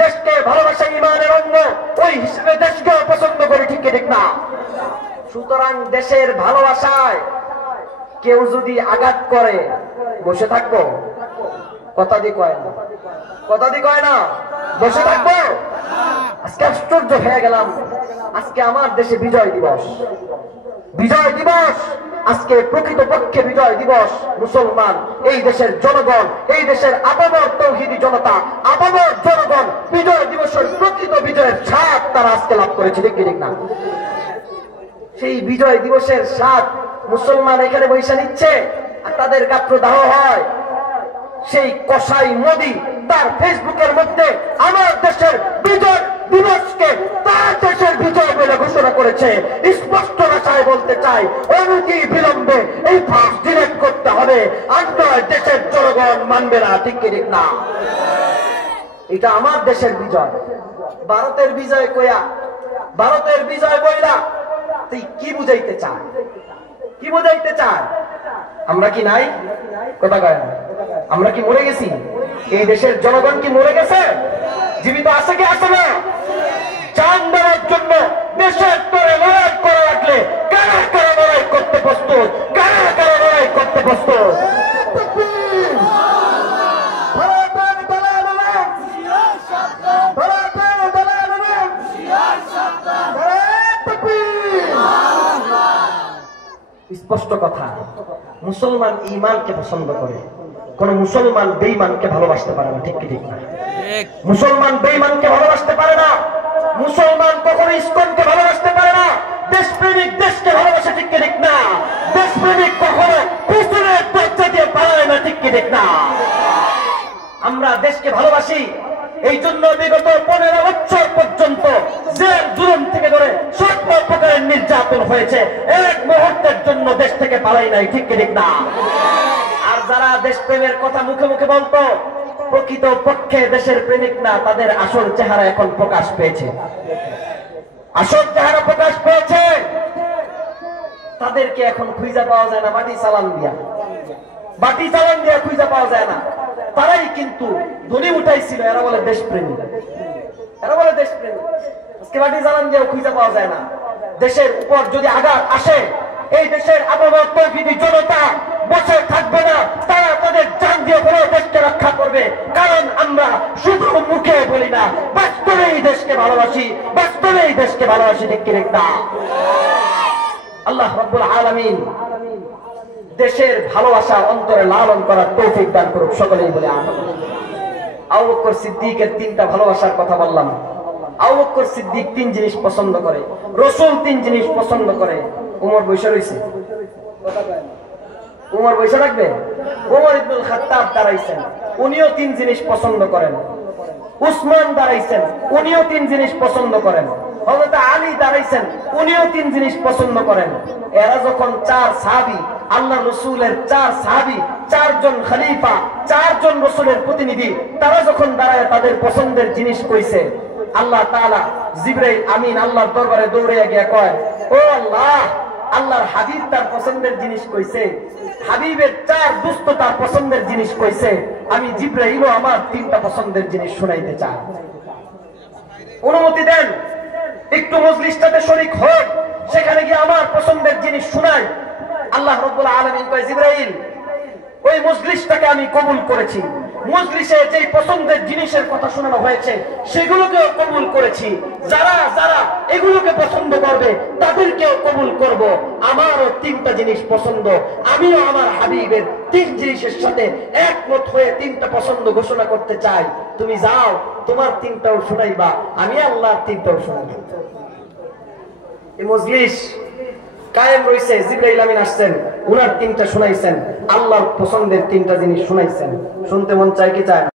দেশকে ভালোবাসা ঈমানের অঙ্গ, ওই হিসেবে দেশকে পছন্দ করি, ঠিক কি ঠিক না? সুতরাং দেশের ভালোবাসায় কেউ যদি আঘাত করে বসে থাকবো? কথা দি কয় না, কথা দি কয় না, বসে থাকবো? আজকে আশ্চর্য হয়ে গেলাম, আজকে আমার দেশে বিজয় দিবস, বিজয় দিবস, আজকে প্রকৃতপক্ষে বিজয় দিবস। মুসলমান, এই দেশের জনগণ, এই দেশের আপামর তৌহিদি জনতা, আপামর জনগণ বিজয় দিবসের প্রকৃত বিজয়ের স্বাদ তারা আজকে লাভ করেছে, ঠিক কি ঠিক না? সেই বিজয় দিবসের স্বাদ মুসলমান এখানে বৈশা নিচ্ছে, আর তাদের গাত্রদাহ হয়। সেই কসাই মোদি তার ফেসবুকের মধ্যে আমার দেশের বিজয় দিবসকে তার দেশের বিজয় বলে ঘোষণা করেছে। স্পষ্ট ভাষায় বলতে চাই, অনতি বিলম্বে এই ফাঁস ডিলেট করতে হবে, আর নয় দেশের জনগণ মানবে না, ঠিক কি ঠিক না? এটা আমার দেশের বিজয়। ভারতের বিজয় কইয়া, ভারতের বিজয় বইলা তুই কি বুঝাইতে চায়? কি বুঝাইতে চায়? আমরা কি নাই? কথা কয় না? আমরা কি মরে গেছি? এই দেশের জনগণ কি মরে গেছে? জীবিত আছে কি আছে না? জান দেওয়ার জন্য দেশের তরে লড়াই করা লাগলে কারা কারা লড়াই করতে প্রস্তুত? কারা কারা লড়াই করতে প্রস্তুত? স্পষ্ট কথা। মুসলমান ঈমানকে পছন্দ করে, কোন মুসলমান বেঈমানকে ভালোবাসতে পারে না। ঠিক কি ঠিক না? মুসলমান বেঈমানকে ভালোবাসতে পারে না, মুসলমান কখনো ইসকনকে ভালোবাসতে পারে না। দেশপ্রেমিক দেশকে ভালোবাসে। ঠিক কি ঠিক না? দেশপ্রেমিক কখনো পিছনের দরজা দিয়ে পালায় না। ঠিক কি ঠিক না? আমরা দেশকে ভালোবাসি, এই জন্য বিগত 15 বছর পর্যন্ত জেল জুলুম থেকে ধরে সর্ব প্রকারের নির্যাতন হয়েছে, এক মুহূর্তের জন্য দেশ থেকে পালাই নাই। ঠিক কি ঠিক না? আর যারা দেশপ্রেমের কথা মুখে মুখে বলতো, প্রকৃত পক্ষে দেশের প্রেমিক না, তাদের আসল চেহারা এখন প্রকাশ পেয়েছে। আসল চেহারা প্রকাশ পেয়েছে। তাদেরকে এখন খুঁজে পাওয়া যায় না বাটি চালান দিয়া খুঁজে পাওয়া যায় না। তারাই কিন্তু ধনী উঠাইছিল, এরা বলে দেশপ্রেমী, আজকে বাটি চালান দিয়েও খুঁজে পাওয়া যায় না। দেশের উপর যদি আঘাত আসে, এই দেশের আবহাওয়া তৌহিদি জনতা বসে থাকবে না, তারা তাদের জান দিয়ে হলেও দেশকে রক্ষা করবে। কারণ আমরা শুধু মুখে বলি না, বাস্তবে এই দেশকে ভালোবাসি, ঠিক কি ঠিক না? আল্লাহ রাব্বুল আলামিন দেশের ভালোবাসা অন্তরে লালন করার তৌফিক দান করুক, সকলেই বলে আমিন। আবু বকর সিদ্দিকের 3টা ভালোবাসার কথা বললাম। আবু বকর সিদ্দিক 3 জিনিস পছন্দ করে, রাসূল 3 জিনিস পছন্দ করে। উমর বৈশা রইছে, উমর বৈশা রাখবে। উমর ইবনুল খাত্তাব দাঁড়াইছেন, উনিও 3 জিনিস পছন্দ করেন। উসমান দাঁড়াইছেন, উনিও 3 জিনিস পছন্দ করেন। হযরত আলী দাঁড়াইছেন, উনিও 3 জিনিস পছন্দ করেন। এরা যখন 4 সাহাবী, আল্লাহ রাসূলের 4 সাহাবী, 4 জন খলিফা, 4 জন রাসূলের প্রতিনিধি, তারা যখন দাঁড়ায় তাদের পছন্দের জিনিস কইছে, আল্লাহ তাআলা জিবরাইল আমিন আল্লাহর দরবারে দৌড়ে গিয়ে কয়, ও আল্লাহ, আল্লাহর হাবিব তার পছন্দের জিনিস কইছে, হাবিবের 4 দোস্ত তার পছন্দের জিনিস কইছে, আমি জিবরাইলও আমার 3টা পছন্দের জিনিস শোনাইতে চাই। অনুমতি দেন, একটু মজলিসটাতে শরীক হোক, সেখানে গিয়ে আমার পছন্দের জিনিস শোনাই। আল্লাহ রাব্বুল আলামিন কয়, জিবরাইল, ওই মজলিসটাকে আমি কবুল করেছি, মজলিসে যেই পছন্দের জিনিসের কথা শোনানো হয়েছে সেগুলোকেও কবুল করেছি। যারা যারা এগুলোকে পছন্দ করবে তাদেরকেও কবুল করব। আমারও 3টা জিনিস পছন্দ, আমিও আমার হাবিবের 3 জিনিসের সাথে একমত হয়ে 3টা পছন্দ ঘোষণা করতে চাই। তুমি যাও, তোমার 3টাও শোনাইবা, আমি আল্লাহর 3টাও শোনাবো। এই মজলিস কায়েম রইছে। জিবরাইল আমিন আসছেন, উনার 3টা শোনাইছেন, আল্লাহর পছন্দের 3টা জিনিস শোনাইছেন। শুনতে মন চায় কি চায় না?